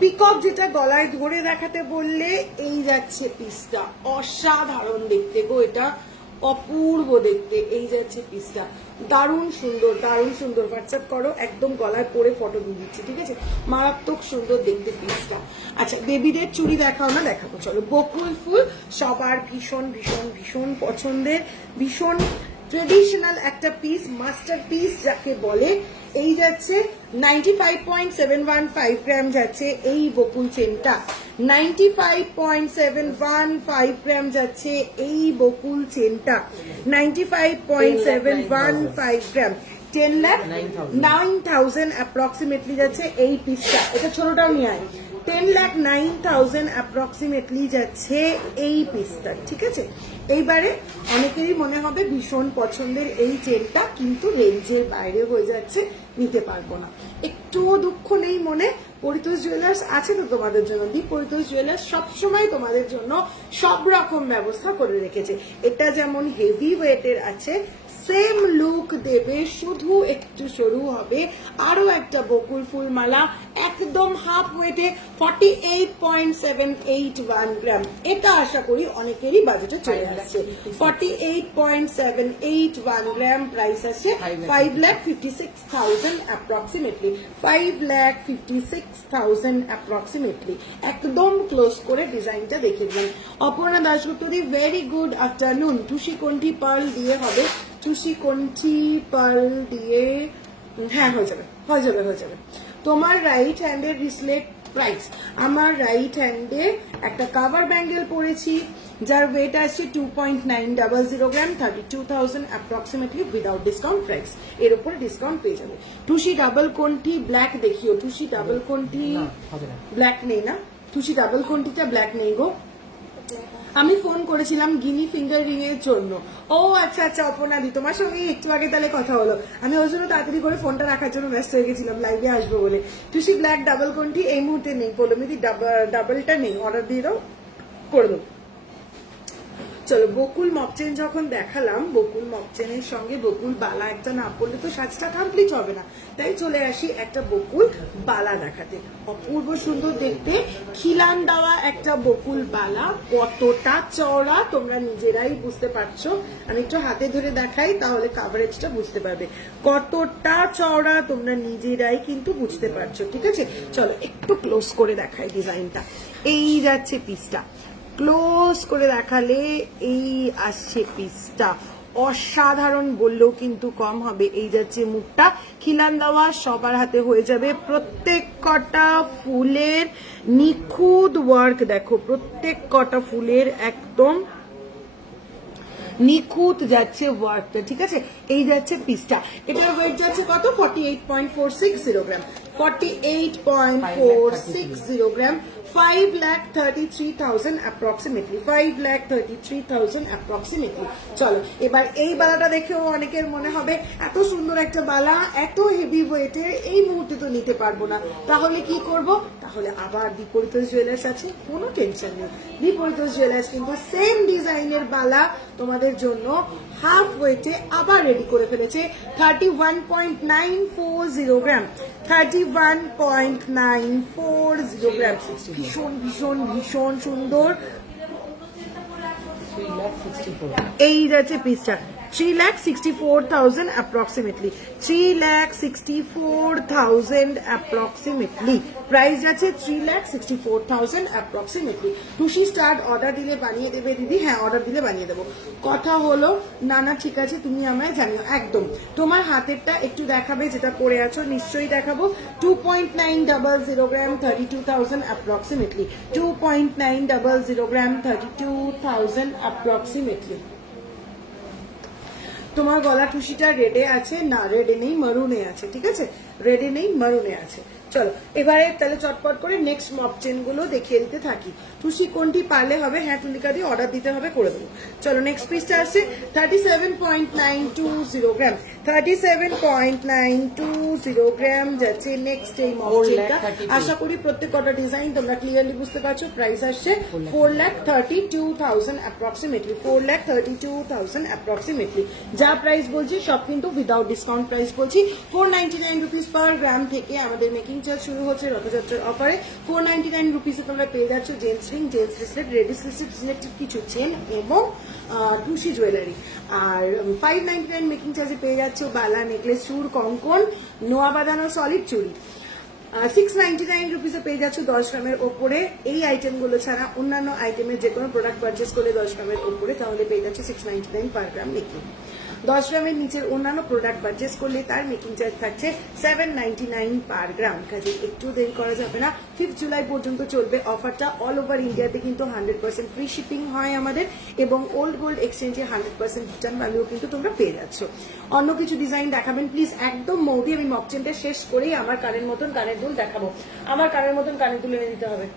পিকক যেটা গলায় ধরে দেখাতে বললে, এই যাচ্ছে পিসটা, অসাধারণ দেখতে গো, এটা অপূর্ব দেখতে। এই যাচ্ছে পিসটা, দারুণ সুন্দর, দারুণ সুন্দর। হোয়াটসঅ্যাপ করো, একদম গলায় পরে ফটো দিয়ে দিচ্ছি। ঠিক আছে, মারাত্মক সুন্দর দেখতে পিসটা। আচ্ছা বেবিদের চুড়ি দেখাও না, দেখাবো। চলো বকুল ফুল সবার ভীষণ ভীষণ ভীষণ পছন্দের, ভীষণ ট্রেডিশনাল একটা পিস, মাস্টার পিস যাকে বলে। এই যাচ্ছে 95.715 গ্রাম যাচ্ছে এই বকুল চেনটা, 95.715 গ্রাম যাচ্ছে এই বকুল চেনটা, 95.715 গ্রাম, 10,09,000 অ্যাপ্রক্সিমেটলি যাচ্ছে এই পিসটা। এটা ছোটটাও নিয়ে আয়, 10,09,000 অ্যাপ্রক্সিমেটলি যাচ্ছে এই পিসটা। ঠিক আছে, এইবারে অনেকেরই মনে হবে ভীষণ পছন্দের এই চেনটা, কিন্তু রেঞ্জের বাইরে হয়ে যাচ্ছে, নিতে পারবো না। একটুও দুঃখ নেই মনে, পরিতোষ জুয়েলার্স আছে তো তোমাদের জন্য। দি পরিতোষ জুয়েলার্স সবসময় তোমাদের জন্য সব রকম ব্যবস্থা করে রেখেছে। এটা যেমন হেভি ওয়েটের আছে, সেম লুক দেবে, শুধু একটু সরু হবে। আরো একটা বকুল ফুল মালা একদম হাফ ওয়েটে 48.781 গ্রাম। এটা আশা করি অনেকেরই বাজেটে চলে আসছে। 48.781 গ্রাম, প্রাইস আছে 5,56,000 অ্যাপ্রক্সিমেটলি, 5,56,000 অ্যাপ্রক্সিমেটলি। একদম ক্লোজ করে ডিজাইনটা দেখে দিলাম। Aparna Dasgupta di very good afternoon. Tusi কোনটি পার্ল দিয়ে হবে? টুসি কোনটি পার্ল দিয়ে, হ্যাঁ হয়ে যাবে, হয়ে যাবে, হয়ে যাবে। তোমার রাইট হ্যান্ডের রিসলেট প্রাইস, আমার রাইট হ্যান্ডে একটা কাভার ব্যাঙ্গেল পরেছি যার ওয়েট আসছে 2.900 গ্রাম, 32,000 অ্যাপ্রক্সিমেটলি উইদাউট ডিসকাউন্ট প্রাইস। এর উপরে ডিসকাউন্ট পেয়ে যাবে। টুসি ডাবল কোনটি ব্ল্যাক দেখিও, টুসি ডাবল কোনটি ব্ল্যাক নেই না, টুসি ডাবল কোনটিটা ব্ল্যাক নেই গো। আমি ফোন করেছিলাম গিনি ফিঙ্গার রিং এর জন্য। ও আচ্ছা আচ্ছা অপর্ণাদি, তোমার সঙ্গে একটু আগে তাহলে কথা হলো। আমি ওই জন্য তাড়াতাড়ি করে ফোনটা রাখার জন্য ব্যস্ত হয়ে গেছিলাম, লাইভে আসবো বলে। টুসি ব্ল্যাক ডাবল কোনটি এই মুহূর্তে নেই, পৌলমিদি ডাবলটা নেই, অর্ডার দিয়ে দাও, করে দেবো। চলো বকুল মপচেন যখন দেখালাম, বকুল মপচেনের সঙ্গে বকুল বালা একটা না পড়লে তো সাজটা কমপ্লিট হবে না, তাই চলে আসি একটা বকুল বালা দেখাতে। অপূর্ব সুন্দর দেখতে, খিলান দেওয়া একটা বকুল বালা, কতটা চওড়া তোমরা নিজেরাই বুঝতে পারছো। আমি একটু হাতে ধরে দেখাই, তাহলে কাভারেজটা বুঝতে পারবে কতটা চওড়া, তোমরা নিজেরাই কিন্তু বুঝতে পারছো। ঠিক আছে, চলো একটু ক্লোজ করে দেখাই ডিজাইনটা। এই যাচ্ছে পিসটা, ক্লোজ করে দেখালে এই আসছে পিসটা, অসাধারণ বললেও কিন্তু কম হবে। এই যাচ্ছে মুখটা, খিলান দেওয়া, সবার হাতে হয়ে যাবে। প্রত্যেক কটা ফুলের নিখুঁত ওয়ার্ক দেখো, প্রত্যেক কটা ফুলের একদম নিখুঁত যাচ্ছে ওয়ার্কটা, ঠিক আছে। এই যাচ্ছে পিসটা, এটার ওয়েট যাচ্ছে কত, 48.460 গ্রাম, 48.460 গ্রাম, 5,33,000 অ্যাপ্রক্সিমেটলি, 5,33,000 অ্যাপ্রক্সিমেটলি। চলো এবার এই বালাটা দেখেও অনেকের মনে হবে এত সুন্দর একটা বালা, এত হেভি ওয়েটের, এই মুহূর্তে তো নিতে পারবো না, তাহলে কি করব? তাহলে আবার বিপরীত জুয়েলার্স আছে, কোনো টেনশন নেই। বিপরীত জুয়েলার্স কিন্তু সেম ডিজাইনের বালা তোমাদের জন্য হাফ ওয়েটে আবার রেডি করে ফেলেছে, 31.940 গ্রাম, 31.940 গ্রাম। ভীষণ ভীষণ ভীষণ সুন্দর। এই যাচ্ছে পিসটা, 3,64,000 approximately, 3,64,000 approximately, প্রাইস যাচ্ছে 3,64,000 approximately। টুসি স্টার্ট অর্ডার দিলে বানিয়ে দেবে দিদি? হ্যাঁ, অর্ডার দিলে বানিয়ে দেবো। কথা হলো না না, ঠিক আছে, তুমি আমায় জানিও একদম। তোমার হাতেরটা একটু দেখাবে, যেটা পরে আছো নিশ্চয়ই দেখাবো। 2.900 গ্রাম, 32,000 approximately, 2.900 গ্রাম, 32,000 approximately। তোমার গলা টুসিটা রেডে আছে? না, রেডে নেই, মারুনে আছে, ঠিক আছে, রেডে নেই, মারুনে আছে। চলো এবারে তাহলে চটপট করে নেক্সট মপ চেন গুলো দেখিয়ে দিতে থাকি। টুসি কোনটি পারলে হবে? হ্যাঁ টুলিকা দিয়ে অর্ডার দিতে হবে, করে দেবো। চলো নেক্সট পিসটা আসছে 37.920 গ্রাম, 37.920 গ্রাম যাচ্ছে নেক্সট এই মপ চেনটা। আশা করি প্রত্যেক কটা ডিজাইন তোমরা ক্লিয়ারলি বুঝতে পারছো। প্রাইস আসছে 4,32,000 অ্যাপ্রক্সিমেটলি, 4,32,000 অ্যাপ্রক্সিমেটলি। যা প্রাইস বলছি সব কিন্তু উইদাউট ডিসকাউন্ট প্রাইস বলছি। 499 রুপিস পার গ্রাম থেকে আমাদের মেকিং চার্জ শুরু হচ্ছে রথযাত্রার অফারে। 499 রুপিসে তোমরা পেয়ে যাচ্ছ gents ring, gents bracelet, ladies related কিছু চেন এবং টুসি জুয়েলারি। আর 599 মেকিং চার্জে পেয়ে যাচ্ছ বালা, নেকলেস, চুর, কঙ্কন, নোয়া বাঁধানো সলিড চুড়ি। 699 রুপিসে পেয়ে যাচ্ছ 10 গ্রামের ওপরে। এই আইটেমগুলো ছাড়া অন্যান্য আইটেমের যে কোনো প্রোডাক্ট পারচেস করলে 10 গ্রামের ওপরে, তাহলে পেয়ে যাচ্ছে 699 পার গ্রাম মেকিং। 10 গ্রামের নিচের অন্যান্য প্রোডাক্ট পারচেস করলে তার মেকিং চার্জ থাকছে 799 পার গ্রাম। কাজে একটু দেরি করা যাবে না, 5 জুলাই পর্যন্ত চলবে অফারটা। অল ওভার ইন্ডিয়াতে কিন্তু 100% ফ্রি শিপিং হয় আমাদের, এবং ওল্ড গোল্ড এক্সচেঞ্জে 100% রিটার্ন ভ্যালু কিন্তু তোমরা পেয়ে যাচ্ছ। অন্য কিছু ডিজাইন দেখাবেন প্লিজ একদম মৌদি। আমি মকচেনটা শেষ করেই আমার কানের মতন কানের দুল দেখাবো। আমার কানের মতন কানের দুল এনে দিতে হবে।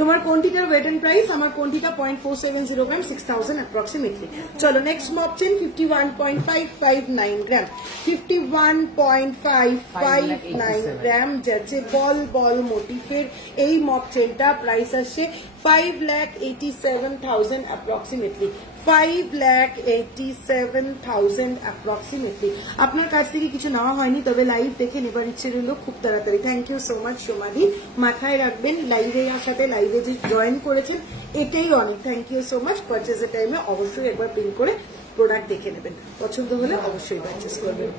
তোমার কোনটিটার ওয়েট এন্ড প্রাইস? আমার কোনটিটা 0.470 গ্রাম, 6,000 অ্যাপ্রক্সিমেটলি। চলো নেক্সট মপ চেন 51.559 গ্রাম, 51.559 গ্রাম যাচ্ছে বল বল মোটিফের এই মপ চেনটা। প্রাইস আসছে 5,87,000 অ্যাপ্রক্সিমেটলি, 5,87,000 অ্যাপ্রক্সিমেটলি। আপনার কাছ থেকে কিছু নেওয়া হয়নি, তবে লাইভ দেখে নেবার ইচ্ছে রইল খুব তাড়াতাড়ি। থ্যাংক ইউ সো মাচ সোমাদি। মাথায় রাখবেন লাইভে আসাতে, লাইভে যে জয়েন করেছেন এটাই অনেক। Thank you so much. পারচেজের টাইমে অবশ্যই একবার প্রিন্ট করে প্রোডাক্ট দেখে নেবেন, পছন্দ হলে অবশ্যই পারচেজ করবেন।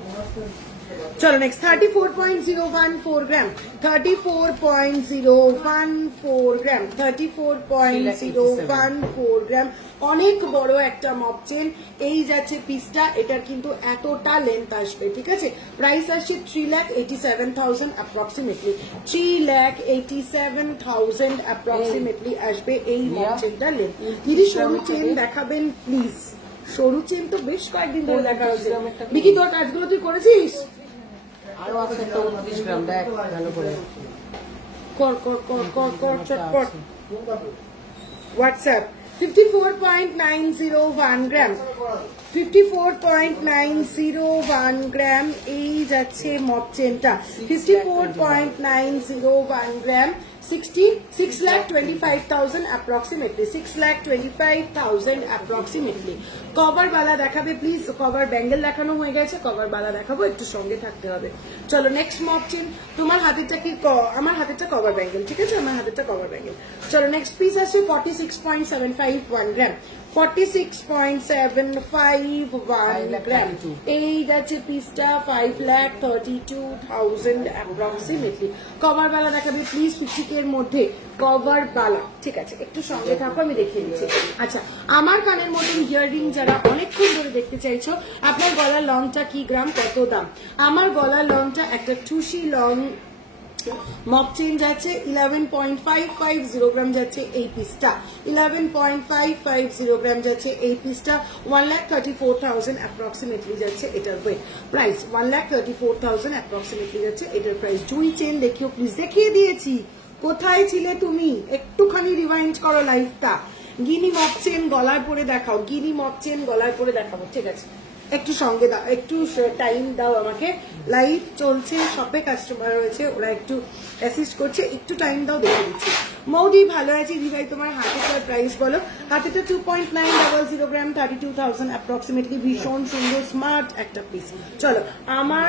চলো নেক্সট 34.014 গ্রাম, 34.014 গ্রাম, 34.014 গ্রাম। অনেক বড় একটা মপ চেন। এই যাচ্ছে পিসটা, এটার কিন্তু এতটা লেন্থ আসবে, ঠিক আছে। প্রাইস আসছে 3,87,000 অ্যাপ্রক্সিমেটলি, 3,87,000 অ্যাপ্রক্সিমেটলি আসবে এই মপ চেনটার লেন্থ। দিদি সরু চেন দেখাবেন প্লিজ? সরু চেন তো বেশ কয়েকদিন ধরে দেখা হচ্ছে। বিকি তোর কাজগুলো তুই করেছিস? আরো আছে 29 গ্রাম, দেখ ভালো করে কর কর কর কর কর চটপট। হোয়াটসঅ্যাপ 54.901 গ্রাম, 54.901 গ্রাম এই যাচ্ছে মপ চেনটা। 54.901 গ্রাম, 6,25,000 approximately, 6,25,000 approximately। কভার বালা দেখাবে প্লিজ? কভার ব্যাঙ্গেল দেখানো হয়ে গেছে, কভার বালা দেখাবো, একটু সঙ্গে থাকতে হবে। চলো নেক্সট মপ চেন। তোমার হাতেরটা কি? আমার হাতেরটা কভার ব্যাঙ্গেল, ঠিক আছে, আমার হাতেরটা কভার ব্যাঙ্গেল। চলো নেক্সট পিস আছে 46.751 গ্রাম, 46.751 গ্রাম। এই যাচ্ছে পিসটা 5,32,000 অ্যাপ্রক্সিমেটলি। কভার বালা দেখাবে প্লিজ 50K এর মধ্যে, কভার বালা। ঠিক আছে, একটু সঙ্গে থাকো, আমি দেখিয়ে দিচ্ছি। আচ্ছা, আমার কানের মতন ইয়াররিং যারা অনেকক্ষণ ধরে দেখতে চাইছো, আপনার গলার লংটা কি গ্রাম, কত দাম? আমার গলার লংটা একটা টুসি লং মক চেন যাচ্ছে 11.550 গ্রাম যাচ্ছে এই পিসটা, 11.550 গ্রাম যাচ্ছে এই পিসটা, 1,34,000 অ্যাপ্রক্সিমেটলি যাচ্ছে এটার ওয়েট প্রাইস, 1,34,000 অ্যাপ্রক্সিমেটলি যাচ্ছে এটার প্রাইস। জুই চেন দেখিও প্লিজ, দেখিয়ে দিয়েছি। কোথায় ছিলে তুমি? একটুখানি রিভাইন্ড করো লাইফটা। গিনি মক চেন গলায় পরে দেখাও, গিনি মক চেন গলায় পরে দেখাবো। ঠিক আছে, একটু সঙ্গে দাও, একটু টাইম দাও আমাকে। লাইভ চলছে, শপে কাস্টমার রয়েছে, ওরা একটু অ্যাসিস্ট করছে, একটু টাইম দাও, দেখে দিচ্ছি। মৌদি ভালো আছে দিভাই, তোমার হাতেটার প্রাইস বলো। হাতেটা 2.900 গ্রাম, 32,000 অ্যাপ্রক্সিমেটলি। ভীষণ সুন্দর স্মার্ট একটা পিস। চলো, আমার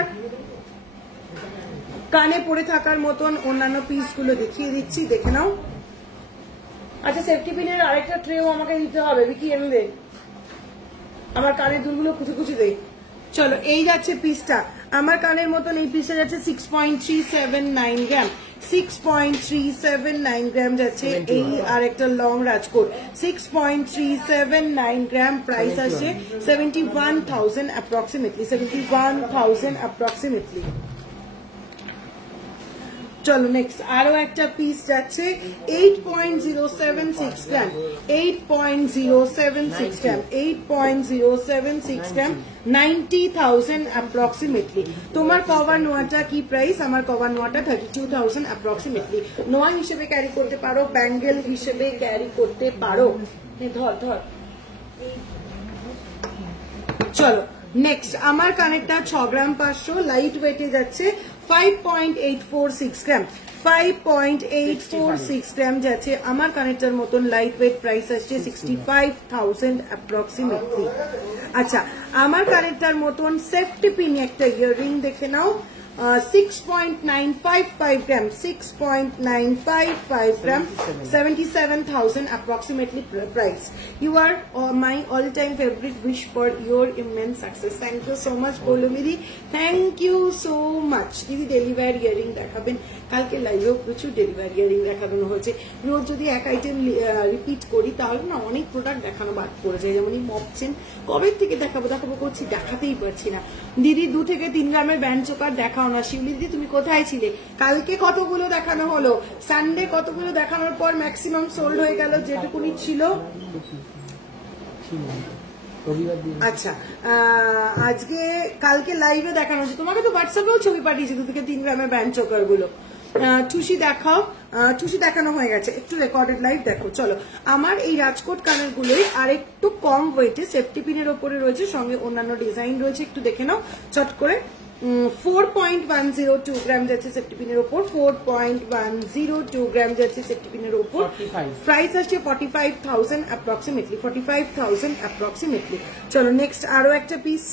কানে পড়ে থাকার মতন অন্যান্য পিস গুলো দেখিয়ে দিচ্ছি, দেখে নাও। আচ্ছা, সেফটি পিনের আরেকটা ট্রেও আমাকে দিতে হবে, বিকি এনে দে, আমার কানের দুলগুলো কুচি কুচি দেই। চলো, এই যাচ্ছে পিসটা, আমার কানের মতন এই পিসটা যাচ্ছে 6.379 গ্রাম, 6.379 গ্রাম যাচ্ছে এই আর একটা লং রাজকোট, 6.379 গ্রাম। প্রাইস আসছে 71,000 অ্যাপ্রক্সিমেটলি, 71,000 অ্যাপ্রক্সিমেটলি। চলো নেক্সট আরো একটা পিস যাচ্ছে 8.076 গ্রাম, 8.076 গ্রাম, 8.076 গ্রাম, 90,000 অ্যাপ্রক্সিমেটলি। তোমার কভার নোয়াটা কি প্রাইস? আমার কভার নোয়াটা 32,000 অ্যাপ্রক্সিমেটলি। নোয়া হিসেবে ক্যারি করতে পারো, ব্যাঙ্গেল হিসেবে ক্যারি করতে পারো। ধর ধর। চলো নেক্সট, আমার কানেরটা 6 গ্রাম 500, লাইট ওয়েটে যাচ্ছে 5.846 গ্রাম, 5.846 গ্রাম যাচ্ছে আমার কানেরটার মতন লাইট ওয়েট। প্রাইস আসছে 65,000 অ্যাপ্রক্সিমেটলি। আচ্ছা, আমার কানেরটার মতন সেফটি পিন একটা ইয়াররিং দেখে নাও, 6.955 গ্রাম, 6.955 গ্রাম, 77,000 approximately price. You are my all-time favorite. Wish for your immense success. Thank you so much, Polomidi. Thank you so much. দিদি ডেলিভারি ইয়ারিং দেখাবেন, কালকে লাইভেও প্রচুর ডেলিভারি ইয়ারিং দেখানো হয়েছে। রোজ যদি এক আইটেম রিপিট করি তাহলে না অনেক প্রোডাক্ট দেখানো বাদ পড়ে যায়। যেমন এই মপচেন কবে থেকে দেখাবো দেখাবো করছি, দেখাতেই পারছি না। দিদি 2 থেকে 3 গ্রামের ব্যান্ড চোকার দেখাও না। শিউলি দিদি তুমি কোথায় ছিলে? কালকে কতগুলো দেখানো হলো, সানডে কতগুলো দেখানোর পর ম্যাক্সিমাম সোল্ড হয়ে গেল যেটুকুনি ছিল। আচ্ছা, আজকে কালকে লাইভে দেখানো হচ্ছে, তোমাকে তো হোয়াটসঅ্যাপেও ছবি পাঠিয়েছি 2 থেকে 3 গ্রামের ব্যান্ড চোকার গুলো। টুসি দেখাও, টুসি দেখানো হয়ে গেছে, একটু রেকর্ডেড লাইভ দেখো। চলো, আমার এই রাজকোট কানের গুলোই আর একটু কম ওয়েটে সেফটি পিনের ওপরে রয়েছে, সঙ্গে অন্যান্য ডিজাইন রয়েছে, একটু দেখে নাও চট করে। 4.102 গ্রাম যাচ্ছে সেফটি পিনের ওপর, 4.102 গ্রাম যাচ্ছে সেফটি পিনের ওপর। প্রাইস আসছে 45,000 অ্যাপ্রক্সিমেটলি, 45,000 অ্যাপ্রক্সিমেটলি। চলো নেক্সট আরো একটা পিস,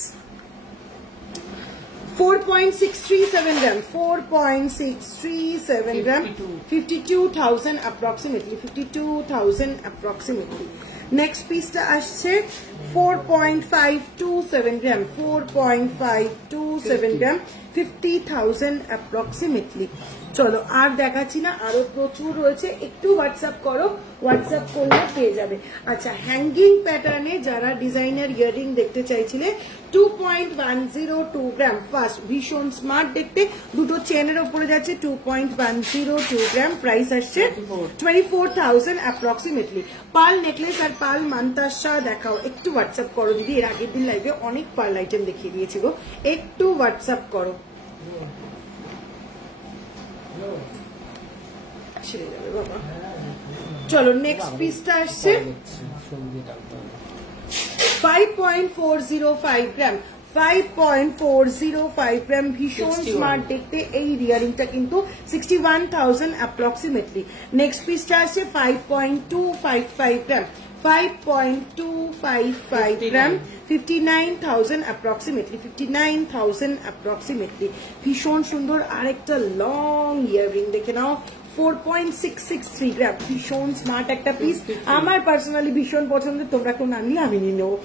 4.637 গ্রাম, 4.637 গ্রাম, 52,000 approximately, 52,000 approximately. নেক্সট পিসটা আসছে 4.527 গ্রাম, 4.527 গ্রাম, 50,000 approximately. চলো আর দেখাচ্ছি না, আরো প্রচুর রয়েছে, একটু হোয়াটসঅ্যাপ করো, হোয়াটসঅ্যাপ করলে পেয়ে যাবে। আচ্ছা, হ্যাঙ্গিং প্যাটার্নে যারা ডিজাইনার ইয়াররিং দেখতে চাইছিলে, 2.102 গ্রাম ফার্স্ট, ভীষণ স্মার্ট দেখতে, দুটো চেনের ওপরে যাচ্ছে, 2.102 গ্রাম। প্রাইস আসছে 24,000 অ্যাপ্রক্সিমেটলি। পার্ল নেকলেস আর পার্ল মান্তাসা দেখাও, একটু হোয়াটসঅ্যাপ করো দিদি। এর আগের দিন লাইভে অনেক পার্ল আইটেম দেখিয়ে দিয়েছি গো, একটু হোয়াটসঅ্যাপ করো, ছেড়ে যাবে বাবা। চলো নেক্সট পিসটা আসছে 5.405 গ্রাম, 5.405 গ্রাম, ভীষণ স্মার্ট দেখতে। এই ইয়ারিংটা কিন্তু 61,000 অ্যাপ্রক্সিমেটলি। নেক্সট পিসটা আসছে 5.255 গ্রাম, 5.255 গ্রাম, 59,000 approximately, 59,000 approximately. ভীষণ সুন্দর আরেকটা লং ইয়াররিং দেখে নাও, 4.663 গ্রাম, ভীষণ স্মার্ট একটা পিস, আমার পার্সোনালি ভীষণ পছন্দের, তোমরা কেউ না নিলে আমি নিয়ে নেবো।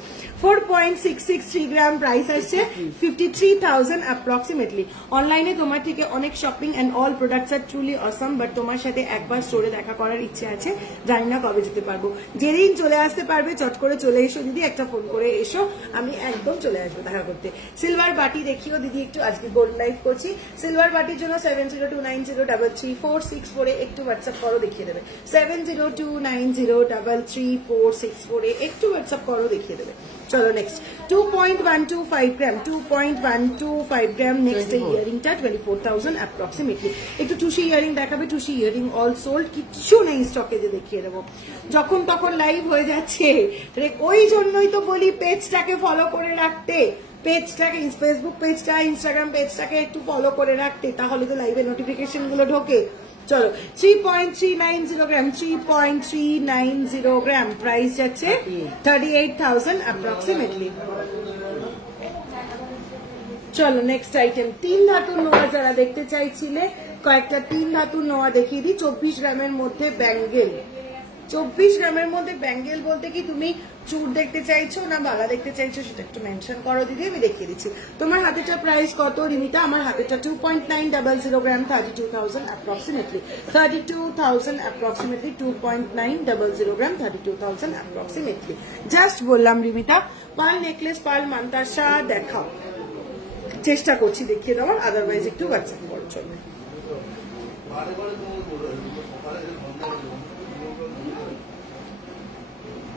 4.663 গ্রাম, প্রাইস আসছে 53,000 অ্যাপ্রক্সিমেটলি। অনলাইনে তোমার থেকে অনেক shopping and all products R truly Assam, but তোমার সাথে একবার স্টোরে দেখা করার ইচ্ছে আছে, জানি না কবে যেতে পারবো। যেদিন চলে আসতে পারবে চট করে চলে এসো দিদি, একটা ফোন করে এসো, আমি একদম চলে আসবো দেখা করতে। সিলভার বাটি দেখিও দিদি একটু, আজকে গোল্ড লাইভ করছি। সিলভার বাটির জন্য 7029033464 একটু হোয়াটসঅ্যাপ করো, দেখিয়ে দেবে। 7029033464 একটু হোয়াটসঅ্যাপ করো, দেখিয়ে দেবে। চলো নেক্সট 2.125 গ্রাম, 2.125 গ্রাম। নেক্সট ইয়ারিংটা 24,000 অ্যাপ্রক্সিমেটলি। একটু টুসি ইয়ারিং দেখাবে, টুসি ইয়ারিং অল সোল্ড, কিচ্ছু নেই স্টকে, যে দেখিয়ে দেবো। যখন তখন লাইভ হয়ে যাচ্ছে, ওই জন্যই তো বলি পেজটাকে ফলো করে রাখতে, পেজটাকে, ফেসবুক পেজটা, ইনস্টাগ্রাম পেজটাকে একটু ফলো করে রাখতে, তাহলে তো লাইভে নোটিফিকেশন গুলো ঢোকে। চলো 3.390 গ্রাম, 3.390 গ্রাম, প্রাইস যাচ্ছে 38,000 অ্যাপ্রক্সিমেটলি। চলো নেক্সট আইটেম, 3 ধাতুর নোয়া যারা দেখতে চাইছিলে, কয়েকটা 3 ধাতুর নোয়া দেখিয়ে দিই। 24 গ্রামের মধ্যে ব্যাঙ্গেল, 24 গ্রামের মধ্যে ব্যাঙ্গেল বলতে কি তুমি চুর দেখতে চাইছো না বালা দেখতে চাইছো, সেটা একটু মেনশন করো দিদি, আমি দেখিয়ে দিচ্ছি। তোমার হাতেটা প্রাইস কত রিমিতা? আমার হাতেটা 2.900 গ্রাম, 32,000 অ্যাপ্রক্সিমেটলি, 32,000 অ্যাপ্রক্সিমেটলি, 2.900 গ্রাম, 32,000 অ্যাপ্রক্সিমেটলি। জাস্ট বললাম রিমিতা। পার্ল নেকলেস, পার্ল মান্তাসা দেখাও, চেষ্টা করছি দেখিয়ে দেওয়ার, আদারওয়াইজ একটু হোয়াটসঅ্যাপ করো। চলবে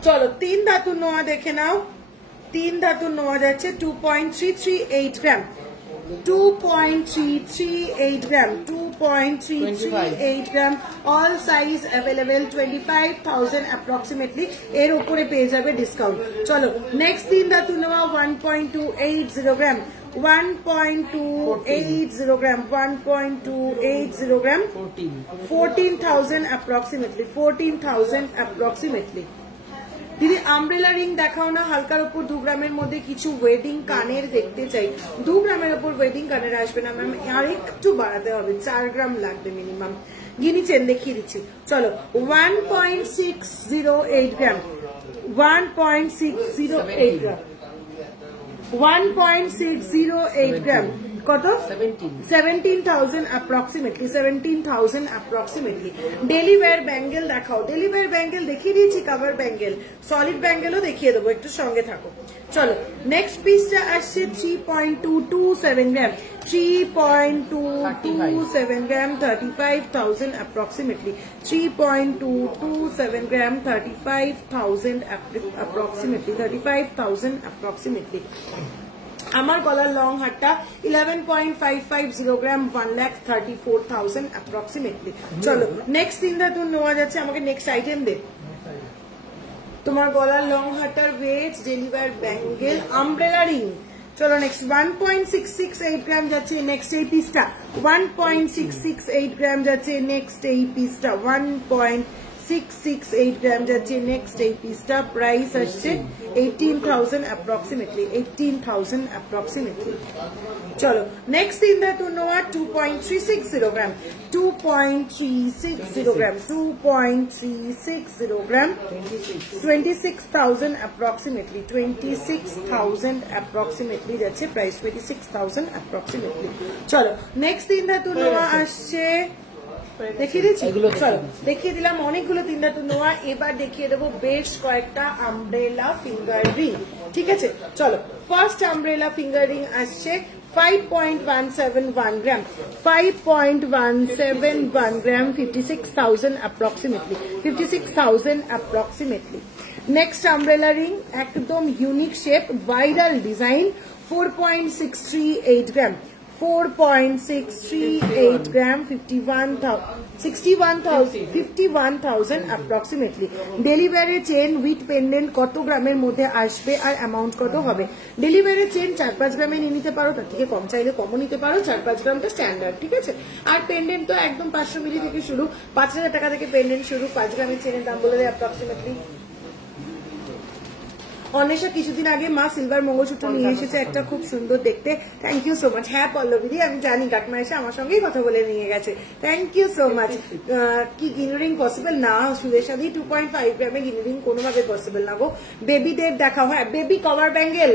চলো 3 ধাতুর নোয়া দেখে নাও। 3 ধাতুর নোয়া যাচ্ছে 2.338 গ্রাম, 2.338 গ্রাম, 2.338 গ্রাম, অল সাইজ অ্যাভেলেবেল, 25,000 অ্যাপ্রক্সিমেটলি। এর উপরে পেয়ে যাবে ডিসকাউন্ট। চলো নেক্সট 3 ধাতুর নোয়া 1.280 গ্রাম, 1.280 গ্রাম, 1.280 গ্রাম, 14,000 অ্যাপ্রক্সিমেটলি, 14,000 অ্যাপ্রক্সিমেটলি। দিদি আমব্রেলা রিং দেখাও না, হালকার উপর 2 গ্রামের মধ্যে কিছু ওয়েডিং কানের দেখতে চাই। 2 গ্রামের উপর ওয়েডিং কানের আসবে না ম্যাম, আর একটু বাড়াতে হবে, 4 গ্রাম লাগবে মিনিমাম। গিনি চেন দেখিয়ে দিচ্ছি। চলো 1.608 গ্রাম, 1.608 গ্রাম, 1.608 গ্রাম, কত? 17,000 approximately, 17,000 approximately. Daily wear bangle দেখাও। ডেলি ওয়্যার ব্যাঙ্গেল দেখিয়ে দিয়েছি, কাভার ব্যাঙ্গেল, সলিড ব্যাঙ্গেলও দেখিয়ে দেবো, একটু সঙ্গে থাকো। চলো নেক্সট পিসটা আসছে 3.227 গ্রাম, 3.227 গ্রাম, 35,000 অ্যাপ্রক্সিমেটলি, 3.227 গ্রাম, 35,000 অ্যাপ্রক্সিমেটলি, 35,000 অ্যাপ্রক্সিমেটলি। আমার গলার লং হারটা 11.550 গ্রাম, 1,34,000 অ্যাপ্রক্সিমেটলি। চলো নেক্সট 3 ধাতুর নেওয়া যাচ্ছে, আমাকে নেক্সট আইটেম দে। তোমার গলার লং হারটার ওয়েট, ডেলিভার ব্যাঙ্গেল, আমব্রেলা রিং। চলো নেক্সট 1.668 গ্রাম যাচ্ছে নেক্সট এই পিসটা, 1.668 গ্রাম যাচ্ছে নেক্সট এই পিসটা, 1.668 গ্রাম যাচ্ছে নেক্সট এই পিসটা। প্রাইস আসছে 18,000 অ্যাপ্রক্সিমেটলি, 18,000 অ্যাপ্রক্সিমেটলি। চলো নেক্সট 3 ধাতুর নোয়া 2.360 গ্রাম, 2.360 গ্রাম, 2.360 গ্রাম, 26,000 অ্যাপ্রক্সিমেটলি, 26,000 অ্যাপ্রক্সিমেটলি যাচ্ছে প্রাইস, 26,000 অ্যাপ্রক্সিমেটলি। চলো নেক্সট 3 ধাতুর নোয়া আসছে, দেখিয়ে দিচ্ছি। চলো দেখিয়ে দিলাম অনেকগুলো 3 ধাতুর নোয়া, এবার দেখিয়ে দেবো বেশ কয়েকটা আমব্রেলা ফিঙ্গার রিং। ঠিক আছে, চলো ফার্স্ট আমব্রেলা ফিঙ্গার রিং আসছে 5.171 gram, 5.171 gram, 56,000 approximately, 56,000 approximately. Next umbrella ring একদম unique shape, viral design, 4.638 gram, 4.638 gram, 51,000 approximately. Delivery chain with pendant কত গ্রামের মধ্যে আসবে আর অ্যামাউন্ট কত হবে? ডেলিভারি চেন 4-5 গ্রামে নিয়ে নিতে পারো, তার থেকে কম চাইলে কমও নিতে পারো, 4-5 গ্রামটা স্ট্যান্ডার্ড। ঠিক আছে, আর পেন্ডেন্ট তো একদম 500 মিলি থেকে শুরু, 5,000 টাকা থেকে পেন্ডেন্ট শুরু। 5 গ্রামের চেনের দাম বলে দেয় অ্যাপ্রক্সিমেটলি অন্বেষা কিছুদিন আগে মা সিলভার মঙ্গলসূত্র নিয়ে এসেছে, একটা খুব সুন্দর দেখতে। Thank you so much. হ্যাঁ পল্লবীদি, আমি জানি কাকিমা এসে আমার সঙ্গেই কথা বলে নিয়ে গেছে। Thank you so much. কি গিনুরিং পসিবল না সুদেশাদি? 2.5 গ্রামে গিনুরিং কোনোভাবে পসিবল না গো। বেবিদের দেখাও। হ্যাঁ বেবি কভার ব্যাঙ্গেল।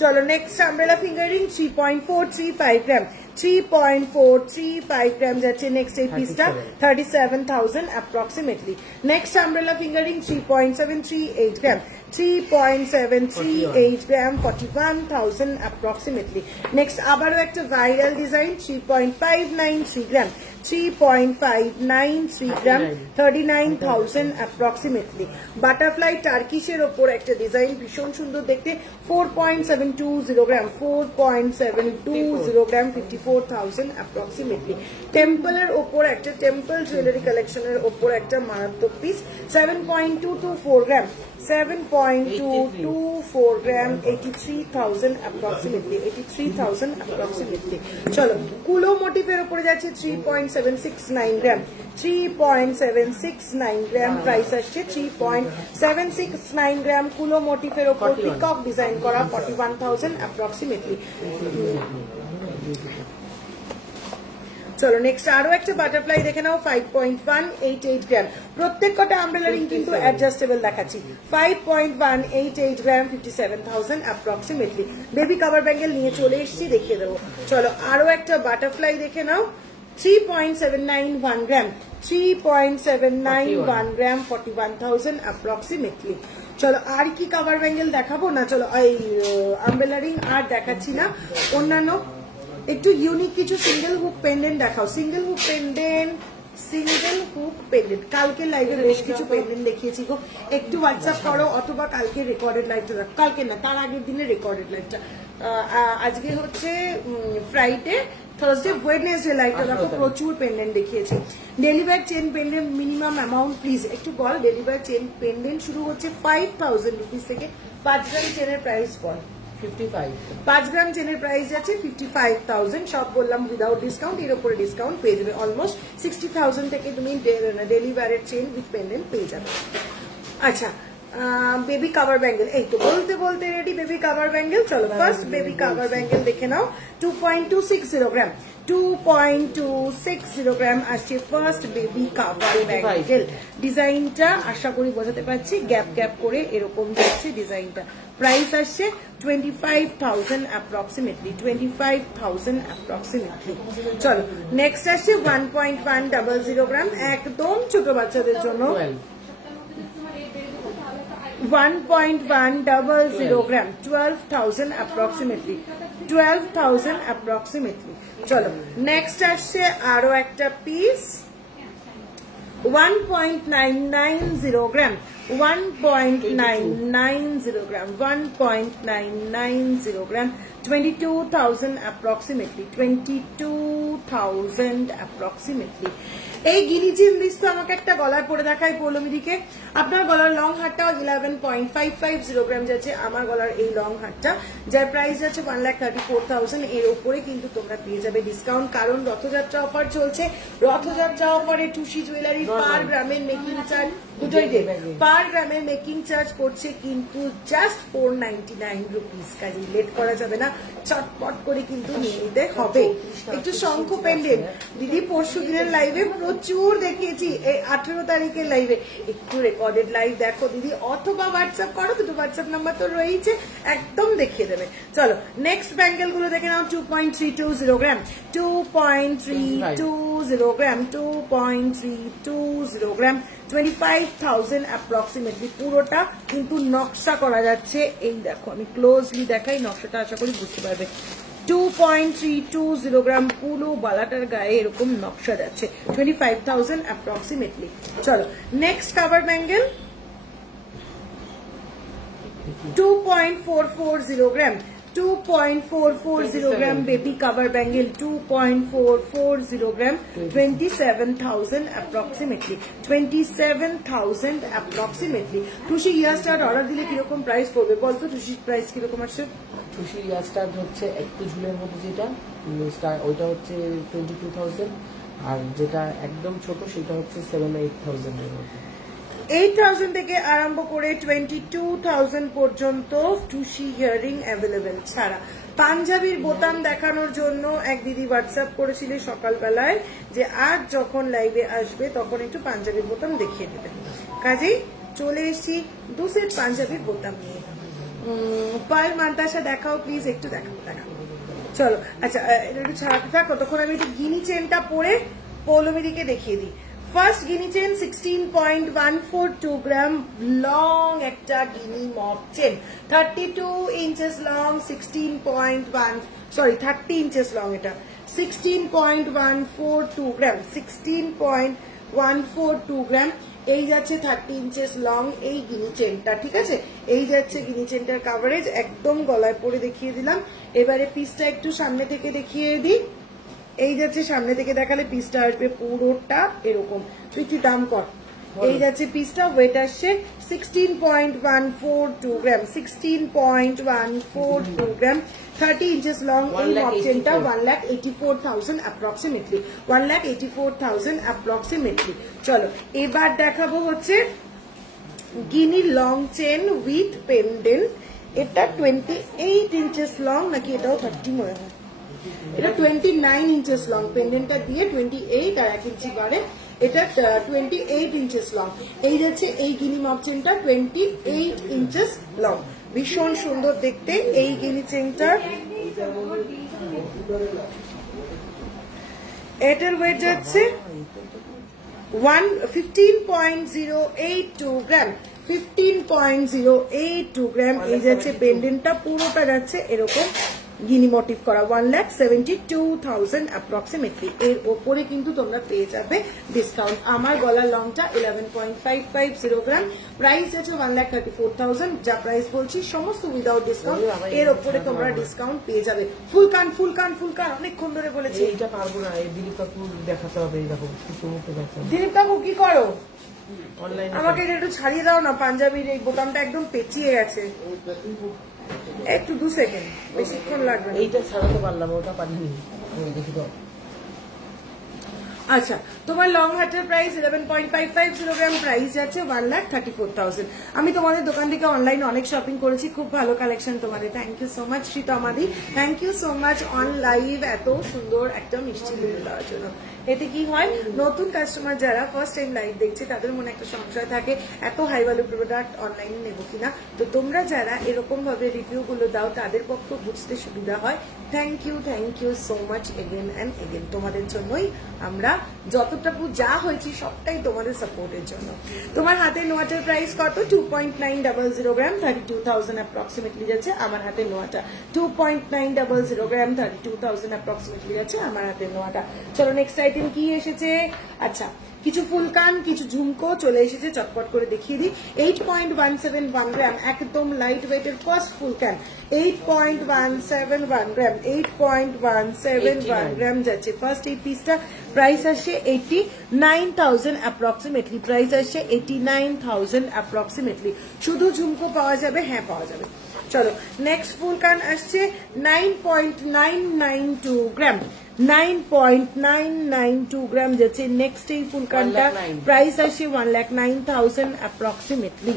চলো নেক্সট আমব্রেলা ফিঙ্গারিং 3.435 গ্রাম, 3.435 গ্রাম যাচ্ছে নেক্সট এই পিসটা, 37,000 অ্যাপ্রক্সিমেটলি। নেক্সট আমব্রেলা ফিঙ্গারিং 3.738 গ্রাম, 3.738 গ্রাম, 41,000 অ্যাপ্রক্সিমেটলি। নেক্সট আবারও একটা ভাইরাল ডিজাইন 3.593 গ্রাম, 3.593 গ্রাম, 39,000 অ্যাপ্রক্সিমেটলি। বাটারফ্লাই টার্কিশের ওপর একটা ডিজাইন ভীষণ সুন্দর দেখতে, 4.720 গ্রাম, 4.720 গ্রাম, 54,000 অ্যাপ্রক্সিমেটলি। টেম্পলের ওপর একটা টেম্পল জুয়েলারি কালেকশনের ওপর একটা মারাত্মক পিস, 7.224 গ্রাম, 7.224 গ্রাম, 83,000 অ্যাপ্রক্সিমেটলি, 83,000 অ্যাপ্রক্সিমেটলি। চলো কুলো মোটিভের উপরে যাচ্ছে 3.769 গ্রাম, 3.769 গ্রাম, প্রাইস আসছে 3.769 গ্রাম। কুলো মোটিভের ওপর পিকক ডিজাইন করা, 41,000 অ্যাপ্রক্সিমেটলি। চলো নেক্সট আরো একটা বাটারফ্লাই দেখে নাও, 5.188 গ্রাম। প্রত্যেক কটা আমব্রেলা রিং কিন্তু অ্যাডজাস্টেবল দেখাচ্ছি। 5.188 গ্রাম, 57,000 অ্যাপ্রক্সিমেটলি। বেবি কভার ব্যাঙ্গেল নিয়ে চলে এসেছি, দেখিয়ে দেবো। চলো আরো একটা বাটারফ্লাই দেখে নাও, 3.791 গ্রাম, 3.791 গ্রাম, 41,000 অ্যাপ্রক্সিমেটলি। চলো আর কি কভার ব্যাঙ্গেল দেখাবো না, চলো এই আমব্রেলা রিং আর দেখাচ্ছি না। অন্যান্য একটু ইউনিক কিছু সিঙ্গেল হুক পেন্ডেন্ট দেখাও। Single hook pendant, single hook pendant. কালকে লাইভে বেশ কিছু পেন্ডেন্ট দেখিয়েছি গো, একটু হোয়াটসঅ্যাপ করো অথবা কালকে রেকর্ডেড লাইভটা দেখো। কালকে না, তার আগের দিনে রেকর্ডেড লাইভটা। আজকে হচ্ছে ফ্রাইডে, থার্সডে, ওয়েডনেসডে লাইভটা দেখো, প্রচুর পেন্ডেন্ট দেখিয়েছি। Deliver chain pendant minimum amount please একটু বল। ডেলিভার চেন পেন্ডেন্ট শুরু হচ্ছে 5,000 রুপিস থেকে। 5 গ্রাম চেনের প্রাইস বল। 55 5 গ্রাম চেনের প্রাইস যাচ্ছে 55,000। সব বললাম উইদাউট ডিসকাউন্ট, এর উপরে ডিসকাউন্ট পেয়ে যাবে। অলমোস্ট 60,000 থেকে তুমি ডেলিভারের চেন উইথ পেন্ডেন্ট পেয়ে যাবে। আচ্ছা বেবি কভার ব্যাঙ্গেল, এই তো বলতে বলতে রেডি বেবি কভার ব্যাঙ্গেল। চলো ফার্স্ট বেবি কভার ব্যাঙ্গেল দেখে নাও, 2.260 গ্রাম, 2.260 গ্রাম আসছে ফার্স্ট বেবি কভার ব্যাঙ্গেল। ডিজাইনটা আশা করি বোঝাতে পারছি, গ্যাপ গ্যাপ করে এরকম যাচ্ছে ডিজাইনটা। প্রাইস আসছে 25,000 অ্যাপ্রক্সিমেটলি, 25,000 অ্যাপ্রক্সিমেটলি। চলো নেক্সট আসছে 1.100 গ্রাম, একদম ছোট বাচ্চাদের জন্য 1.100 গ্রাম, 12,000 অ্যাপ্রক্সিমেটলি, 12,000 অ্যাপ্রক্সিমেটলি। চলো নেক্সট আসছে আরো একটা পিস, 1.990 গ্রাম, 1.990 গ্রাম, 1.990 গ্রাম, 22,000 approximately, 22,000 approximately. এই গিরিজিন দিস তো আমাকে একটা গলার পরে দেখাই পৌলমিদিকে। আপনার গলার লং হারটা 11.550 গ্রাম যাচ্ছে, আমার গলার এই লং হারটা যার প্রাইস যাচ্ছে 1,34,000। এর উপরে কিন্তু তোমরা পেয়ে যাবে ডিসকাউন্ট, কারণ রথযাত্রা অফার চলছে। রথযাত্রা অফারে টুসি জুয়েলারি পার গ্রামের মেকিং চার্জ, দুটোই দেবে, পার গ্রামের মেকিং চার্জ পড়ছে কিন্তু জাস্ট 499 রুপিস। কাজে লেট করা যাবে না, চটপট করে কিন্তু নিয়ে নিতে হবে। একটু শঙ্খ পেন্ডেন্ট দিদি পরশু দিনের লাইভে প্রচুর দেখিয়েছি, এই 18 তারিখের লাইভে। একটু রেকর্ডেড লাইভ দেখো দিদি, অথবা হোয়াটসঅ্যাপ করো, দুটো হোয়াটসঅ্যাপ নাম্বার তো রয়েছে, একদম দেখিয়ে দেবে। চলো নেক্সট ব্যাঙ্গেল গুলো দেখে নাও, 2.320 গ্রাম, 2.320 গ্রাম, 2.320 গ্রাম, 25,000 অ্যাপ্রক্সিমেটলি। পুরোটা কিন্তু নকশা করা যাচ্ছে, এই দেখো আমি ক্লোজলি দেখাই, নকশাটা আশা করি বুঝতে পারবে। 2.320 গ্রাম, পুরো বালাটার গায়ে এরকম নকশা যাচ্ছে, 25,000 অ্যাপ্রক্সিমেটলি। চলো নেক্সট কভার ব্যাঙ্গেল, 2.440 গ্রাম, 2.440 গ্রাম বেবি কভার ব্যাঙ্গেল, 2.440 গ্রাম, 27,000 অ্যাপ্রক্সিমেটলি, 27,000 অ্যাপ্রক্সিমেটলি। টুসি ইয়ার স্টার্ট অর্ডার দিলে কিরকম প্রাইস পড়বে বলতো? টুসির প্রাইস কিরকম আসছে? টুসির ইয়ার স্টার্ট হচ্ছে একটু ঝুলের মধ্যে যেটা ওইটা হচ্ছে 22,000, আর যেটা একদম ছোট সেটা হচ্ছে 7,000-8,000 এর মধ্যে। 8,000 থেকে আরম্ভ করে 22,000 পর্যন্ত টুসি ইয়ারিং অ্যাভেলেবেল ছাড়া। পাঞ্জাবির বোতাম দেখানোর জন্য এক দিদি হোয়াটসঅ্যাপ করেছিল সকালবেলায় যে আজ যখন লাইভে আসবে তখন একটু পাঞ্জাবির বোতাম দেখিয়ে দেবেন। কাজেই চলে এসেছি 2 সেট পাঞ্জাবির বোতাম নিয়ে। পায়েল মান্তাসা দেখাও প্লিজ, একটু দেখাও। চলো আচ্ছা একটু ছাড়াতে থাকো, তখন আমি একটু গিনি চেনটা পরে পৌলমিদিকে দেখিয়ে দিই। First guinea chain 16.142 gram long একটা guinea mop chain, 32 inches long, 30 inches long, এটা 16.142 গ্রাম, 16.142 গ্রাম। এই যাচ্ছে 30 ইঞ্চেস লং এই গিনি চেনটা, ঠিক আছে। এই যাচ্ছে গিনি চেনটার কাভারেজ, একদম গলায় পরে দেখিয়ে দিলাম। এবারে পিসটা একটু সামনে থেকে দেখিয়ে দিই। এই যাচ্ছে সামনে থেকে দেখালে পিসটা আসবে পুরোটা এরকম। তুই কি দাম কর। এই যাচ্ছে পিসটা, ওয়েট আসছে 16.142 গ্রাম, 16.142 গ্রাম, 30 ইঞ্চেস লং। এই মপ চেনটা 1,84,000 অ্যাপ্রক্সিমেটলি, 1,84,000 অ্যাপ্রক্সিমেটলি। চলো এবার দেখাবো হচ্ছে গিনি লং চেন উইথ পেন্ডেন্ট। এটা 28 ইঞ্চেস লং, নাকি এটাও 30 মনে হয়, এটা 29 ইঞ্চেস লং। পেন্ডেন্টটা দিয়ে 28 আর 1 ইঞ্চি বাড়ে, এটা 28 ইঞ্চেস লং। এই যাচ্ছে এই গিনি মপ চেনটা 28 ইঞ্চেস লং, ভীষণ সুন্দর দেখতে এই গিনি চেনটা। এটার ওয়েট যাচ্ছে 15.082 গ্রাম, 15.082 গ্রাম। এই যাচ্ছে পেন্ডেন্টটা, পুরোটা যাচ্ছে এরকম গিনি মোটিভ করা, 1,72,000 অ্যাপ্রক্সিমেটলি। এর ওপরে কিন্তু তোমরা পেয়ে যাবে ডিসকাউন্ট। আমার গলার লংটা 11.550 গ্রাম, প্রাইস আছে 1,34,000, যা প্রাইস বলছি সমস্ত উইদাউট ডিসকাউন্ট। এর ওপরে তোমরা ডিসকাউন্ট পেয়ে যাবে। ফুলকান ফুলকান ফুলকান অনেকক্ষণ ধরে বলেছি। এইটা পারবো না, এই দিলীপ কাকুর দেখাতে হবে। এইরকম দিলীপ কাকু কি করো, অনলাইনে আমাকে এটা একটু ছাড়িয়ে দাও না, পাঞ্জাবির এই বোতামটা একদম পেঁচিয়ে গেছে। একটু 2 সেকেন্ড, বেশিক্ষণ লাগবে না। এইটা ছাড়াতে পারলাম, ওটা পারিনি। দেখি তো। আচ্ছা, তোমার লং হাটের প্রাইস 11.550 গ্রাম, প্রাইস যাচ্ছে 1,34,000। আমি তোমাদের দোকান থেকে অনলাইনে অনেক শপিং করেছি, খুব ভালো কালেকশন তোমাদের। থ্যাংক ইউ সো মাচ শ্রীতমাদি, thank you so much on live এত সুন্দর একটা মিষ্টি ভিডিও দেওয়ার জন্য। এতে কি হয়, নতুন কাস্টমার যারা ফার্স্ট টাইম লাইভ দেখছে তাদের মনে একটা সংশয় থাকে এত হাই ভ্যালু প্রোডাক্ট অনলাইনে নেবো কিনা। তো তোমরা যারা এরকম ভাবে রিভিউ গুলো দাও তাদের পক্ষে বুঝতে সুবিধা হয়। Thank you so much again and again. তোমাদের জন্যই আমরা যতটুকু যা হয়েছি সবটাই তোমাদের সাপোর্টের জন্য। তোমার হাতে নোয়াটার প্রাইস কত? 2.900 গ্রাম, 32,000 অ্যাপ্রক্সিমেটলি যাচ্ছে আমার হাতে নোয়াটা। 2.900 গ্রাম, 32,000 অ্যাপ্রক্সিমেটলি যাচ্ছে আমার হাতে নোয়াটা। চলো নেক্সট আইটেম কি এসেছে। আচ্ছা, কিছু ফুলকান, কিছু ঝুমকো চলে এসেছে, চটপট করে দেখিয়ে দিই। 8.171 গ্রাম, একদম লাইট ওয়েটের ফার্স্ট ফুলকান। 8.171 গ্রাম, 8.171 গ্রাম যাচ্ছে ফার্স্ট এই পিসটা। প্রাইস আসছে 89,000 অ্যাপ্রক্সিমেটলি, প্রাইস আসছে 89,000 অ্যাপ্রক্সিমেটলি। শুধু ঝুমকো পাওয়া যাবে? হ্যাঁ পাওয়া যাবে। চলো নেক্সট ফুলকান আসছে 9.992 গ্রাম, 9.992 গ্রাম যাচ্ছে নেক্সট এই ফুলকানটা। প্রাইস আসছে 1,09,000 অ্যাপ্রক্সিমেটলি।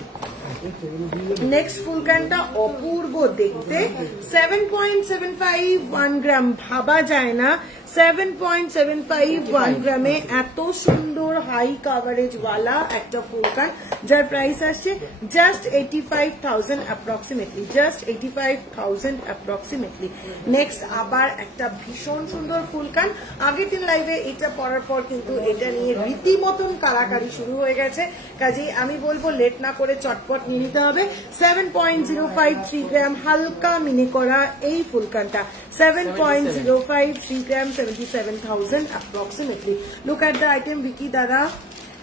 নেক্সট ফুলকানটা অপূর্ব দেখতে, 7.751 গ্রাম, ভাবা যায় না 7.751 গ্রামে এত সুন্দর হাই কাভারেজ ওয়ালা একটা ফুলকান, যার প্রাইস আসছে just 85,000 approximately, just 85,000 approximately. Next আবার একটা ভীষণ সুন্দর ফুলকান। আগের দিন লাইভে এটা পরার পর কিন্তু এটা নিয়ে রীতিমতন কারাকারি শুরু হয়ে গেছে, কাজেই আমি বলবো লেট না করে চটপট নিয়ে নিতে হবে। 7.053 গ্রাম হালকা মিনি করা এই ফুলকানটা, 7.053 গ্রাম, 77,000 approximately. Look at the item. Vicky Dada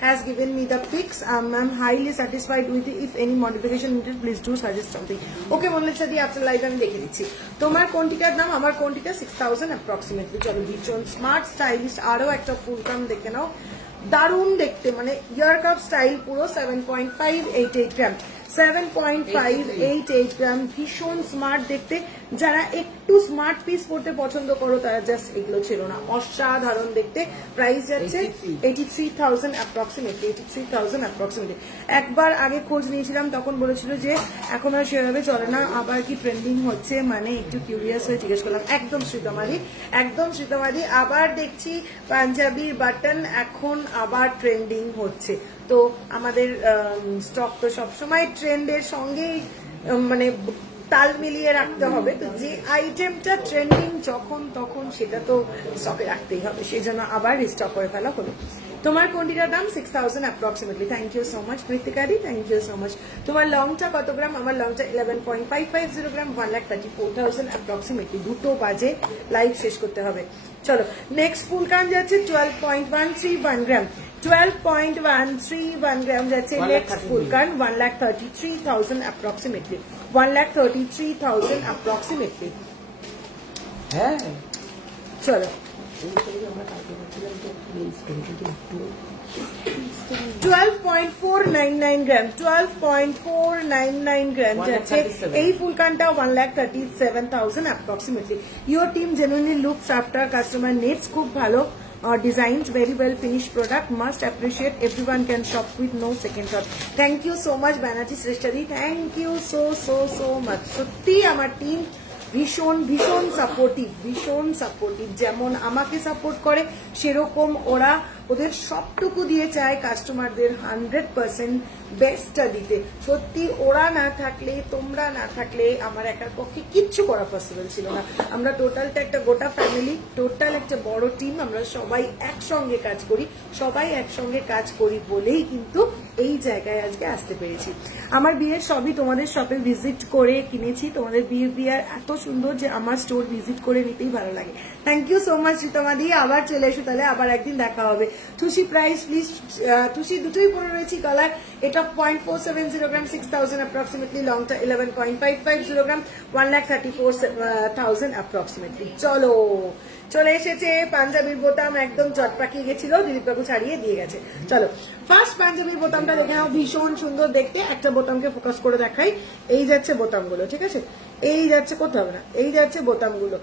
has given me the pics. I'm highly satisfied with it. If any modification needed, please do suggest something. Okay, Monalisa di after live আমি দেখে দিচ্ছি। তোমার কোনটিটার দাম? আমার কোনটিটা 6,000 approximately. চলো ভীষণ smart stylish আরো একটা ফুলকান দেখে নাও, দারুণ দেখতে, মানে ইয়ার কাপ স্টাইল পুরো। 7.588 গ্রাম, 7.588 গ্রাম, ভীষণ স্মার্ট দেখতে, যারা একটু স্মার্ট পিস পড়তে পছন্দ করো তারা জাস্ট এগুলো ছিল না, অসাধারণ দেখতে। প্রাইস যাচ্ছে 83,000 অ্যাপ্রক্সিমেটলি, 83,000 অ্যাপ্রক্সিমেটলি। একবার আগে খোঁজ নিয়েছিলাম, তখন বলেছিল যে এখন আর সেভাবে চলে না, আবার কি ট্রেন্ডিং হচ্ছে, মানে একটু কিউরিয়াস হয়ে জিজ্ঞেস করলাম। একদম শ্রীতমাদি, একদম শ্রীতমাদি। আবার দেখছি পাঞ্জাবির বাটন এখন আবার ট্রেন্ডিং হচ্ছে। তো আমাদের স্টক তো সবসময় ট্রেন্ডের সঙ্গেই মানে তাল মিলিয়ে রাখতে হবে। তো যে আইটেমটা ট্রেন্ডিং যখন তখন সেটা তো স্টকে রাখতেই হবে, সেই জন্য আবার রিস্টক করে ফেলা হলো। তোমার কোনটিটার দাম 6,000 approximately. Thank you so much কৃতিকাদি, থ্যাংক ইউ সো মাচ। তোমার লংটা কত গ্রাম? আমার লংটা 11.550 গ্রাম, 1,34,000 অ্যাপ্রক্সিমেটলি। 2 বাজে লাইভ শেষ করতে হবে। চলো নেক্সট ফুলকান যাচ্ছে 12.131 গ্রাম, 12.131 গ্রাম যাচ্ছে নেক্সট ফুলকান, 1,33,000 অ্যাপ্রক্সিমেটলি, 1,33,000 অ্যাপ্রক্সিমেটলি। হ্যাঁ চলো 12.499 গ্রাম, 12.499 গ্রাম যাচ্ছে এই ফুলকানটা, 1,37,000 approximately. Your team genuinely looks after customer নেটস, খুব ভালো designs, very well finished product, must appreciate, everyone can shop with no second thought. Thank you so much Banerjee Shrestari, thank you so much. সত্যি আমার team ভীষণ ভীষণ supportive, ভীষণ supportive. যেমন আমাকে support করে সেরকম ওরা ওদের সবটুকু দিয়ে চায় কাস্টমারদের 100% বেস্টটা দিতে। সত্যি ওরা না থাকলে, তোমরা না থাকলে আমার একার পক্ষে কিচ্ছু করা পসিবল ছিল না। আমরা টোটালটা একটা গোটা ফ্যামিলি, টোটাল একটা বড় টিম, আমরা সবাই একসঙ্গে কাজ করি, সবাই একসঙ্গে কাজ করি বলেই কিন্তু এই জায়গায় আজকে আসতে পেরেছি। আমার বিয়ের সবই তোমাদের শপে ভিজিট করে কিনেছি, তোমাদের বিয়ার এত সুন্দর যে আমার স্টোর ভিজিট করে নিতেই ভালো লাগে। থ্যাংক ইউ সো মাচ রীতমাদি, আবার চলে এসো তাহলে, আবার একদিন দেখা হবে। তুষি প্রাইস প্লিজ, তুষি দুটোই পরে রয়েছি কালার। এটা 0.470 গ্রাম, 6,000 অ্যাপ্রক্সিমেটলি, লংটা 11.550 গ্রাম, 1,34,000 অ্যাপ্রক্সিমেটলি। চলো চলে এসেছে পাঞ্জাবির বোতাম, একদম চট পাকিয়ে গেছিল, দিলীপ বাবু ছাড়িয়ে দিয়ে গেছে। চলো ফার্স্ট পাঞ্জাবির বোতামটা দেখে নাও, ভীষণ সুন্দর দেখতে। একটা বোতামকে ফোকাস করে দেখাই, এই যাচ্ছে বোতামগুলো, ঠিক আছে, এই যাচ্ছে, কোথাও না, এই যাচ্ছে বোতামগুলো,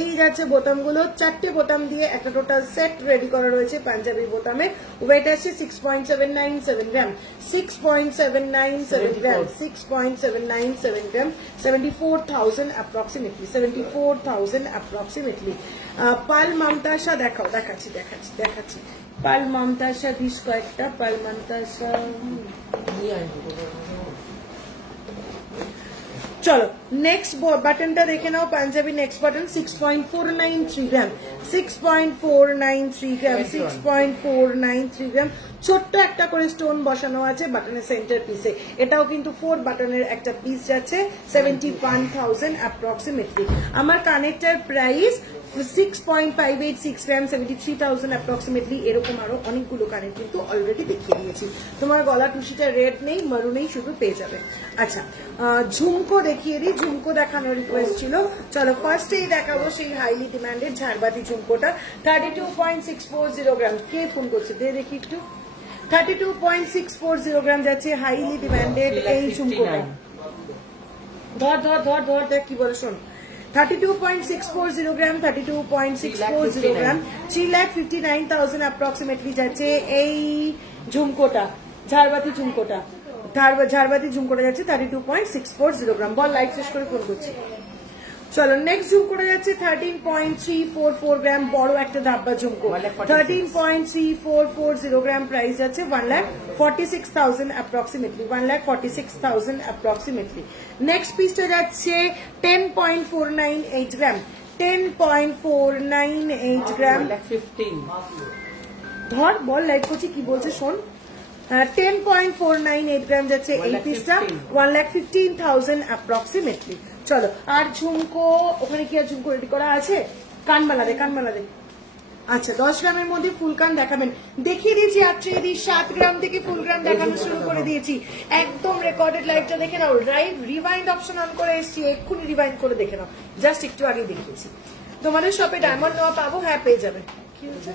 এই যাচ্ছে বোতামগুলো। 4টে বোতাম দিয়ে একটা টোটাল সেট রেডি করা রয়েছে পাঞ্জাবির বোতামে। ওয়েট আছে 6.797 গ্রাম, 6.797 গ্রাম, 6.797 গ্রাম, 74,000 অ্যাপ্রক্সিমেটলি, 74,000 অ্যাপ্রক্সিমেটলি। পাল মামতাসা দেখাও, দেখাচ্ছি পাল মামতাসা পিস কয়েকটা, পাল মামতাসা। চলো নেক্সট বাটনটা দেখে নাও, পাঞ্জাবি নেক্সট বাটন 6.493 গ্রাম, 6.493 গ্রাম, 6.493 গ্রাম। ছোট্ট একটা করে স্টোন বসানো আছে বাটনের সেন্টার পিসে। এটাও কিন্তু 4 বাটনের একটা পিস যাচ্ছে, 71,000 অ্যাপ্রক্সিমেটলি। আমার কানেক্টার প্রাইস 6.586 গ্রাম, 73,000 অ্যাপ্রক্সিমেটলি। এরকম আরো অনেকগুলো কানের কিন্তু অলরেডি দেখিয়ে দিয়েছি। তোমার গলা টুসিটা রেড নেই, মারুনেই শুধু পেয়ে যাবে। আচ্ছা ঝুমকো দেখিয়ে দিই, ঝুমকো দেখানোর রিকোয়েস্ট ছিল। চলো ফার্স্টেই দেখাবো সেই হাইলি ডিমান্ডেড ঝাড়বাতি ঝুমকোটা, 32.640 গ্রাম। কে ফোন করছে দেখি একটু। 32.640 গ্রাম যাচ্ছে হাইলি ডিমান্ডেড এই ঝুমকোটা। ধর দেখ কি বলে শোন। 32.640 গ্রাম, 32.640 গ্রাম, 3,59,000 অ্যাপ্রক্সিমেটলি যাচ্ছে এই ঝুমকোটা, ঝাড়বাতি ঝুমকোটা, ঝাড়বাতি ঝুমকোটা যাচ্ছে 32.640 গ্রাম। বল লাইট শেষ করে ফোন করছি। চলো নেক্সট ঝুমকোটা যাচ্ছে 13.344 গ্রাম, বড় একটা ধাব্বা ঝুমকো, 13.340 গ্রাম। প্রাইস যাচ্ছে 1,46,000 অ্যাপ্রক্সিমেটলি, 1,46,000 অ্যাপ্রক্সিমেটলি। নেক্সট পিসটা যাচ্ছে 10.498 গ্রাম, 10.498 গ্রাম। ধর বল লাইট করছি, কি বলছে শোন। 10.498 গ্রাম যাচ্ছে এই পিসটা, 1,15,000 অ্যাপ্রক্সিমেটলি। চলো আর ঝুমকো, ওখানে কি আর ঝুমকো রেডি করা আছে? কানবালা দে। আচ্ছা 10 গ্রামের মধ্যে ফুল কান দেখাবেন, দেখিয়ে দিয়েছি। 7 গ্রাম থেকে ফুল কান দেখানো শুরু করে দিয়েছি। একদম রেকর্ডেড লাইভটা দেখে নাও, লাইভ রিভাইন্ড অপশন অন করে এসেছি, এক্ষুনি রিভাইন্ড করে দেখে নাও, জাস্ট একটু আগে দেখিয়েছি। তোমাদের শপে ডায়মন্ড নেওয়া পাবো? হ্যাঁ পেয়ে যাবে। কি হচ্ছে?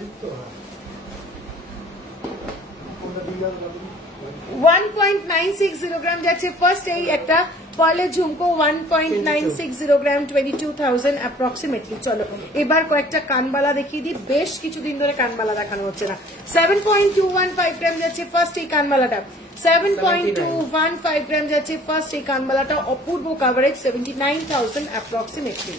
1.960 গ্রাম যাচ্ছে ফার্স্ট এই একটা পার্লের ঝুমকো 1.960 গ্রাম 22,000 অ্যাপ্রক্সিমেটলি। চলো এবার কয়েকটা কানবালা দেখিয়ে দিই, বেশ কিছুদিন ধরে কানবালা দেখানো হচ্ছে না। 7.215 গ্রাম যাচ্ছে ফার্স্ট এই কানবালাটা, 7.215 গ্রাম যাচ্ছে ফার্স্ট এই কানবালাটা, অপূর্ব কাভারেজ, 79,000 অ্যাপ্রক্সিমেটলি।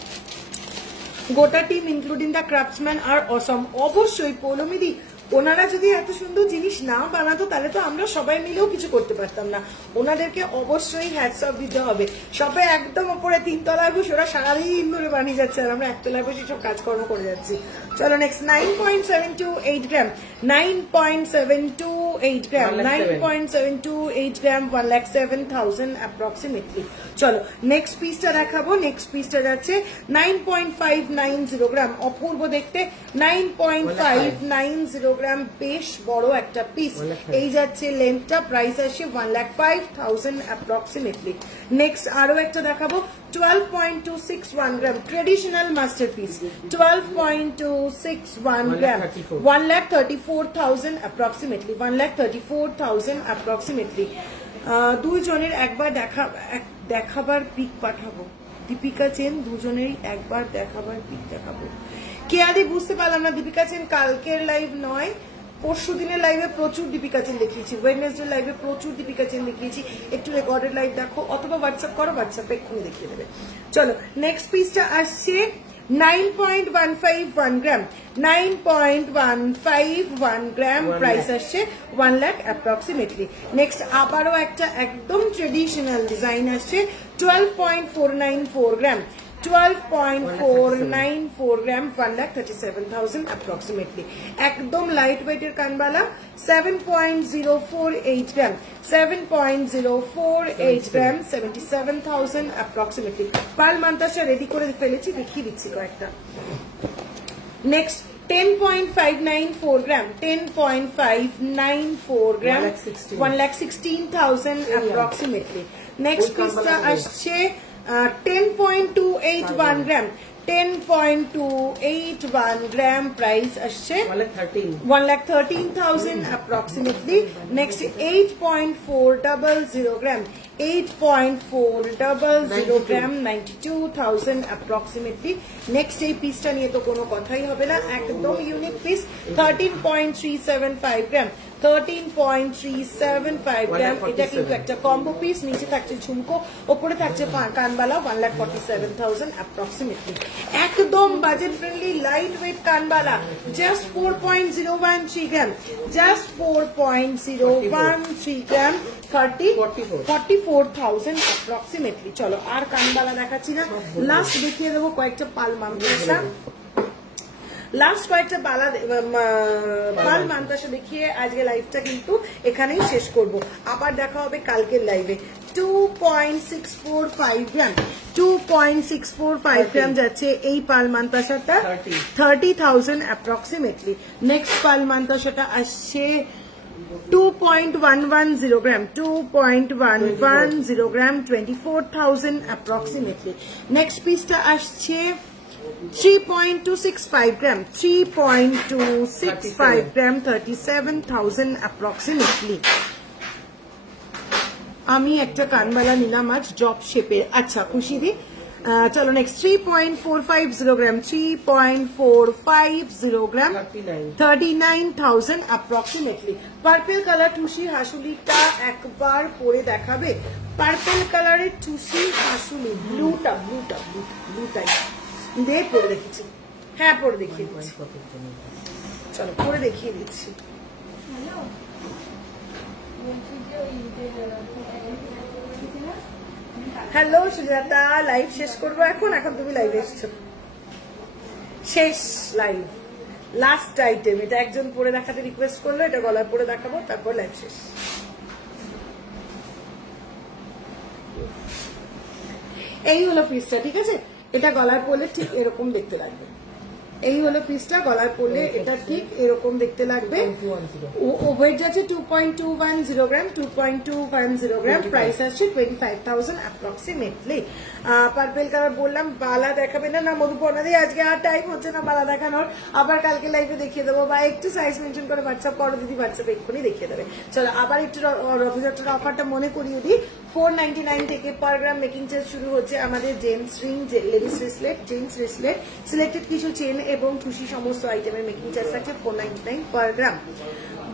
গোটা টিম ইনক্লুডিং দ্য ক্রাফটসম্যান আর অসম। অবশ্যই পৌলমিদি ওনারা যদি এত সুন্দর জিনিস না বানাতো তাহলে তো আমরা সবাই মিলেও কিছু করতে পারতাম না। ওনাদেরকে অবশ্যই হ্যাটস অফ দিতে হবে। সবাই একদম উপরে 3 তলায় বসে ওরা সারাদিন ধরে বানিয়ে যাচ্ছে আর আমরা 1 তলায় বসে সব কাজকর্ম করে যাচ্ছি। চলো নেক্সট 9.728 গ্রাম, 9.728 গ্রাম, 9.728 গ্রাম, 1,07,000 অ্যাপ্রক্সিমেটলি। চলো নেক্সট পিসটা দেখাবো। নেক্সট পিসটা যাচ্ছে 9.590 গ্রাম, অপূর্ব দেখতে, 9.590 গ্রাম, বেশ বড় একটা পিস। এই যাচ্ছে লেন্থটা, প্রাইস আসছে 1,05,000 অ্যাপ্রক্সিমেটলি। নেক্সট আরো একটা দেখাবো 12.261 গ্রাম, ট্রেডিশনাল মাস্টারপিস, 12.261 গ্রাম, 1,34,000 অ্যাপ্রক্সিমেটলি, 1,34,000 অ্যাপ্রক্সিমেটলি। দুইজনের একবার দেখাবার পিক পাঠাবো, দীপিকা চেন দুজনেরই একবার দেখাবার পিক দেখাবো। কেয়াদি বুঝতে পারলাম না, দীপিকা চেন কালকের লাইভ নয়, পরশু দিনের লাইভে প্রচুর দীপিকা চেন দেখিয়েছি, ওয়েডনেসডে লাইভে প্রচুর দীপিকা চেন দেখিয়েছি। একটু রেকর্ডেড লাইভ দেখো অথবা হোয়াটসঅ্যাপ করো, হোয়াটসঅ্যাপে এক্ষুনি দেখিয়ে দেবে। চলো নেক্সট পিসটা আসছে 9.151 গ্রাম, 9.151 গ্রাম, প্রাইস আসছে 1 লাখ অ্যাপ্রক্সিমেটলি। নেক্সট আবারও একটা একদম ট্রেডিশনাল ডিজাইন আসছে 12.494 গ্রাম, 12.494 গ্রাম, 1,37,000 অ্যাপ্রক্সিমেটলি। একদম লাইট ওয়েটের কানবালা, 7.048 গ্রাম, 7.048 গ্রাম, 77,000 অ্যাপ্রক্সিমেটলি। পাল মান্তাসা রেডি করে ফেলেছি, দেখিয়ে দিচ্ছি কয়েকটা। নেক্সট 10.594 গ্রাম, 10.594 গ্রাম, 1,16,000 অ্যাপ্রক্সিমেটলি। নেক্সট পিসটা আসছে 10.281 গ্রাম, 10.281 গ্রাম, প্রাইস আসছে 1,13,000 অ্যাপ্রক্সিমেটলি। নেক্সট 8.400 গ্রাম, 8.400 গ্রাম, 92,000 অ্যাপ্রক্সিমেটলি। নেক্সট এই পিসটা নিয়ে তো কোনো কথাই হবে না, একদম ইউনিক পিস, 13.375 গ্রাম, 13.375 গ্রাম। এটা কিন্তু একটা কম্বো পিস, নিচে থাকছে ঝুমকো, ওপরে থাকছে কানবালা, 1,47,000 অ্যাপ্রক্সিমেটলি। একদম বাজেট ফ্রেন্ডলি লাইট ওয়েট কানবালা, just 4.013 gram, just 4.013 gram, 44,000 approximately. চলো আর কানবালা দেখাচ্ছি না, লাস্ট দেখিয়ে দেবো কয়েকটা পাল মান্তাসা। লাস্ট কয়েকটা পাল মান্তাসা দেখিয়ে আজকে লাইভটা কিন্তু এখানেই শেষ করব। আবার দেখা হবে কালকের লাইভে। 2.645 গ্রাম, 2.645 গ্রাম যাচ্ছে এই পাল মান্তাসাটা, 30,000 অ্যাপ্রক্সিমেটলি। নেক্সট পাল মান্তাসাটা আসছে 2.110 গ্রাম, 2.110 গ্রাম, 24,000 অ্যাপ্রক্সিমেটলি। নেক্সট পিসটা আসছে 3.265 গ্রাম, 3.265 গ্রাম, 37,000 অ্যাপ্রক্সিমেটলি। আমি একটা কানবালা নিলাম আজ জব শেপের, আচ্ছা খুশি দি। চলো নেক্সট 3.450 গ্রাম, 3.450 গ্রাম, 39,000 অ্যাপ্রক্সিমেটলি। পার্পেল কালার টুসি হাসুলিটা একবার পরে দেখাবে, পার্পেল কালারের টুসি হাসুলি, ব্লুটা ব্লুটা ব্লুটাই দে পরে দেখেছি, হ্যাঁ পরে দেখিয়ে দিচ্ছি, চলো পরে দেখিয়ে দিচ্ছি। হ্যালো সুজাতা, লাইভ শেষ করবো এখন, এখন তুমি লাইভে এসছো, শেষ লাইভ, লাস্ট আইটেম। এটা একজন পরে দেখাতে রিকোয়েস্ট করলো, এটা গলায় পরে দেখাবো, তারপর লাইভ শেষ। এই হলো পিসটা, ঠিক আছে, এটা গলায় পরলে ঠিক এরকম দেখতে লাগবে। এই হলো পিসটা, গলায় পরলে এটা ঠিক এরকম দেখতে লাগবে। ওয়েট যাচ্ছে 2.210 গ্রাম, 2.210 গ্রাম, প্রাইস আসছে 25,000 অ্যাপ্রক্সিমেটলি। পার্পেল কালার বললাম, বালা দেখাবে না, না মধুপর্ণা দিয়ে আজকে আর টাইম হচ্ছে না বালা দেখানোর, আবার কালকে লাইভে দেখিয়ে দেবো, বা একটু সাইজ মেনশন করে হোয়াটসঅ্যাপ করো দিদি, হোয়াটসঅ্যাপে এক্ষুনি দেখিয়ে দেবে। চলো আবার একটু রথযাত্রার অফারটা মনে করিয়ে দিই। 499 থেকে পার গ্রাম মেকিং চার্জ শুরু হচ্ছে আমাদের gents ring, ladies bracelet, gents bracelet, selected কিছু চেন এবং খুশি সমস্ত আইটেমের মেকিং চার্জ থাকছে 499 পার গ্রাম।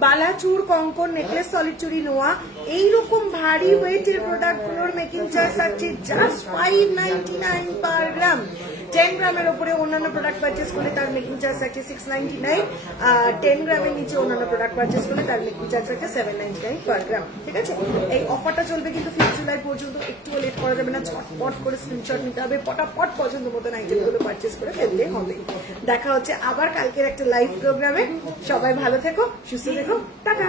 বালা, চুর, কঙ্কন, নেকলেস, সলিড চুরি, নোয়া এইরকম ভারী ওয়েটের প্রোডাক্টগুলোর মেকিং চার্জ থাকছে জাস্ট 599 পার গ্রাম। 10 গ্রামের উপরে অন্যান্য প্রোডাক্ট পারচেস করলে তার মেকিং চার্জ থাকছে 699, 10 গ্রামের নিচে অন্যান্য প্রোডাক্ট পারচেস করলে তার মেকিং চার্জ থাকছে 799 পার গ্রাম। ঠিক আছে, এই অফারটা চলবে কিন্তু 5 জুলাই পর্যন্ত, একটুও লেট করা যাবে না, ঝটপট করে স্ক্রিনশট নিতে হবে, পটাপট পছন্দ মতন আইটেমগুলো পারচেস করে ফেলতে হবে। দেখা হচ্ছে আবার কালকের একটা লাইভ প্রোগ্রামে। সবাই ভালো থেকো, সুস্থ থেকো, টাটা।